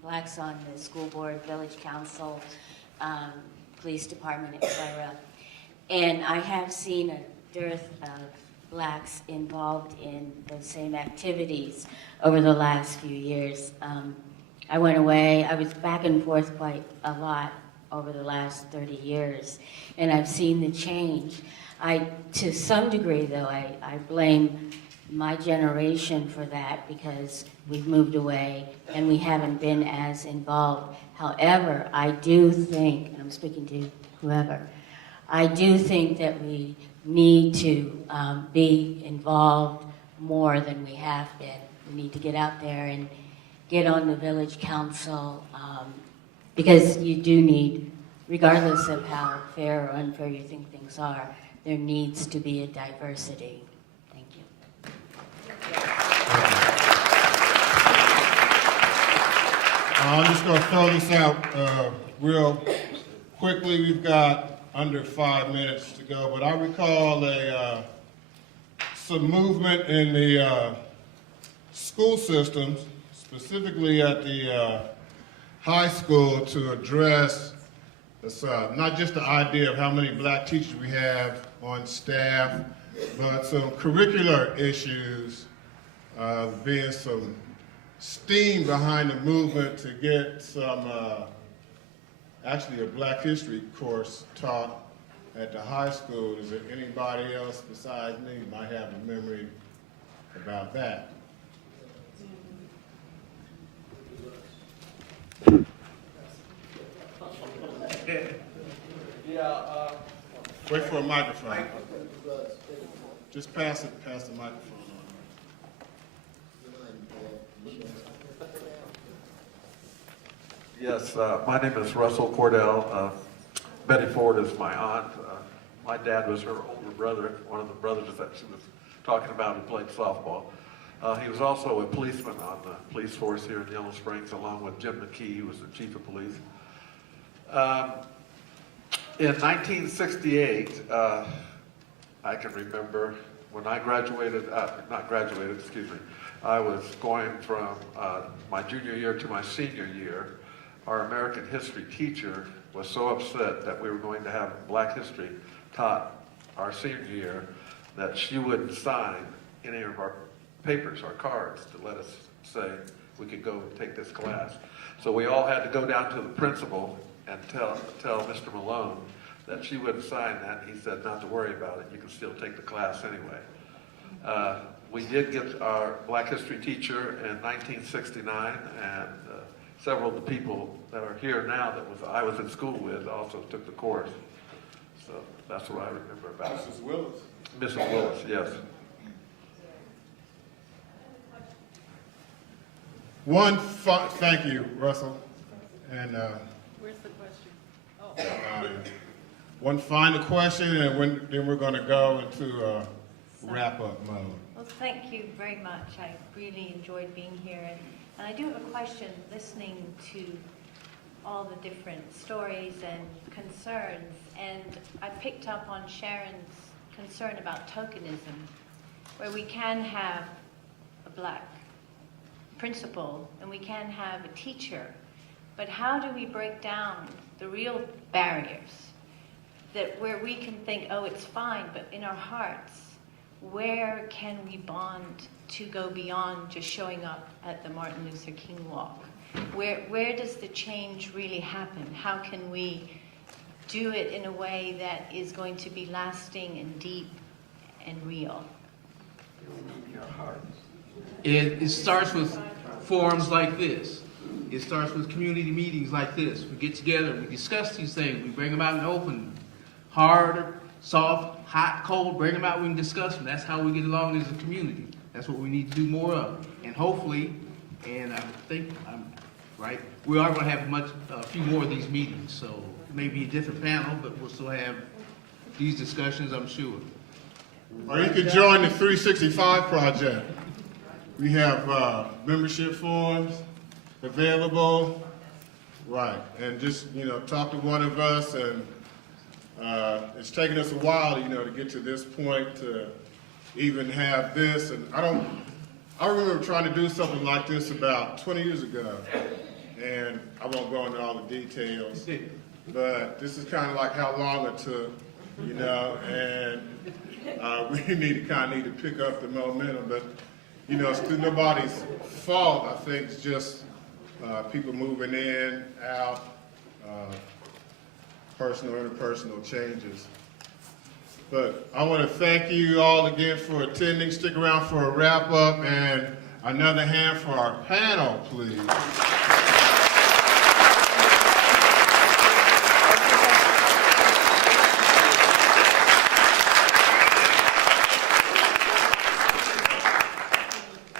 blacks on the school board, village council, police department, etc. And I have seen a dearth of blacks involved in those same activities over the last few years. I went away, I was back and forth quite a lot over the last 30 years, and I've seen the change. To some degree, though, I blame my generation for that because we've moved away and we haven't been as involved. However, I do think, and I'm speaking to whoever, I do think that we need to be involved more than we have been. We need to get out there and get on the village council because you do need, regardless of how fair or unfair you think things are, there needs to be a diversity. Thank you. I'm just going to throw this out real quickly. We've got under 5 minutes to go, but I recall some movement in the school systems, specifically at the high school, to address not just the idea of how many black teachers we have on staff, but some curricular issues, being some steam behind the movement to get some, actually a Black History course taught at the high school. Is there anybody else besides me who might have a memory about that? Wait for a microphone. Just pass the microphone on. Yes, my name is Russell Cordell. Betty Ford is my aunt. My dad was her older brother, one of the brothers that she was talking about who played softball. He was also a policeman on the police force here in Yellow Springs, along with Jim McKee, who was the chief of police. In 1968, I can remember when I graduated, not graduated, excuse me, I was going from my junior year to my senior year. Our American history teacher was so upset that we were going to have Black history taught our senior year that she wouldn't sign any of our papers, our cards, to let us say we could go take this class. So we all had to go down to the principal and tell Mr. Malone that she wouldn't sign that. He said not to worry about it, you can still take the class anyway. We did get our Black history teacher in 1969, and several of the people that are here now that I was in school with also took the course. So that's what I remember about it. Mrs. Willis. Mrs. Willis, yes. Thank you, Russell. And Where's the question? one final question, and then we're going to go into wrap-up mode. Well, thank you very much. I really enjoyed being here. And I do have a question, listening to all the different stories and concerns. And I picked up on Sharon's concern about tokenism, where we can have a Black principal and we can have a teacher. But how do we break down the real barriers that where we can think, oh, it's fine, but in our hearts, where can we bond to go beyond just showing up at the Martin Luther King walk? Where does the change really happen? How can we do it in a way that is going to be lasting and deep and real? It starts with forums like this. It starts with community meetings like this. We get together, we discuss these things, we bring them out in the open. Hard, soft, hot, cold, bring them out, we can discuss them. That's how we get along as a community. That's what we need to do more of. And hopefully, and I think I'm right, we are going to have a few more of these meetings. So maybe a different panel, but we'll still have these discussions, I'm sure. Or you can join the 365 Project. We have membership forms available, right? And just, talk to one of us, and it's taken us a while, to get to this point, to even have this. And I remember trying to do something like this about 20 years ago, and I won't go into all the details, but this is kind of like how long it took, and we need to pick up the momentum. But, it's through nobody's fault. I think it's just people moving in, out, personal, interpersonal changes. But I want to thank you all again for attending. Stick around for a wrap-up, and another hand for our panel, please.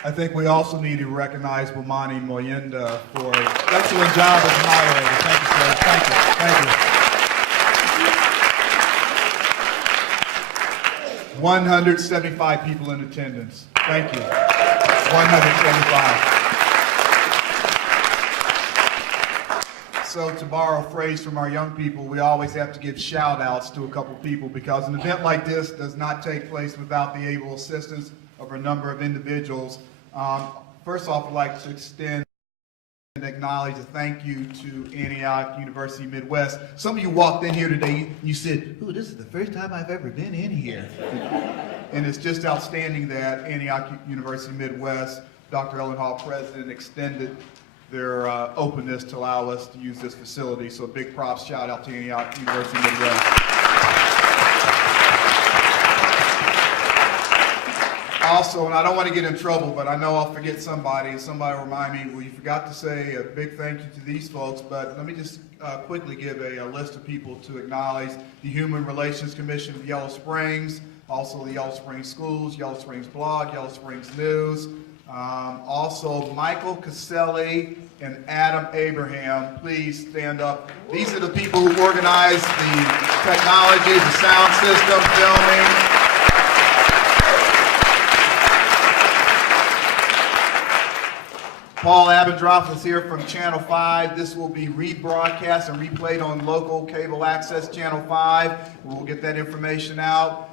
I think we also need to recognize Bomani Moyenda for an excellent job as moderator. Thank you, sir. Thank you. Thank you. 175 people in attendance. Thank you. 175. So to borrow a phrase from our young people, we always have to give shout outs to a couple people, because an event like this does not take place without the able assistance of a number of individuals. First off, I'd like to extend and acknowledge a thank you to Antioch University Midwest. Some of you walked in here today and you said, ooh, this is the first time I've ever been in here. And it's just outstanding that Antioch University Midwest, Dr. Ellen Hall, president, extended their openness to allow us to use this facility. So a big props, shout out to Antioch University Midwest. I also, and I don't want to get in trouble, but I know I'll forget somebody, and somebody will remind me, well, you forgot to say a big thank you to these folks, but let me just quickly give a list of people to acknowledge: the Human Relations Commission of Yellow Springs, also the Yellow Springs Schools, Yellow Springs Blog, Yellow Springs News, also Michael Caselli and Adam Abraham. Please stand up. These are the people who organize the technology, the sound system, filming. Paul Abendroff is here from Channel 5. This will be rebroadcast and replayed on local cable access Channel 5. We'll get that information out.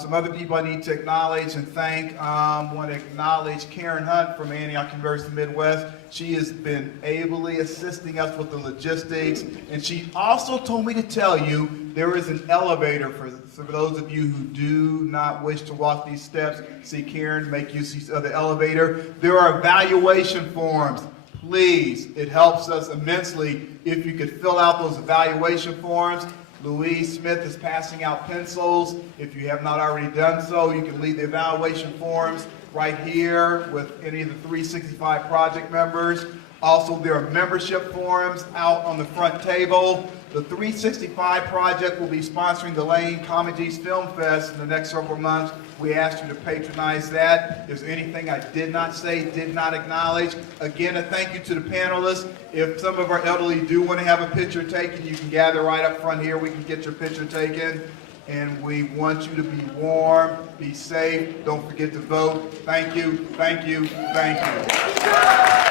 Some other people I need to acknowledge and thank. I want to acknowledge Karen Hunt from Antioch University Midwest. She has been ably assisting us with the logistics, and she also told me to tell you there is an elevator for those of you who do not wish to walk these steps. See Karen, make use of the elevator. There are evaluation forms. Please, it helps us immensely if you could fill out those evaluation forms. Louise Smith is passing out pencils. If you have not already done so, you can leave the evaluation forms right here with any of the 365 project members. Also, there are membership forms out on the front table. The 365 project will be sponsoring the Lane Comedies Film Fest in the next several months. We asked you to patronize that. If there's anything I did not say, did not acknowledge, again, a thank you to the panelists. If some of our elderly do want to have a picture taken, you can gather right up front here. We can get your picture taken. And we want you to be warm, be safe. Don't forget to vote. Thank you, thank you, thank you.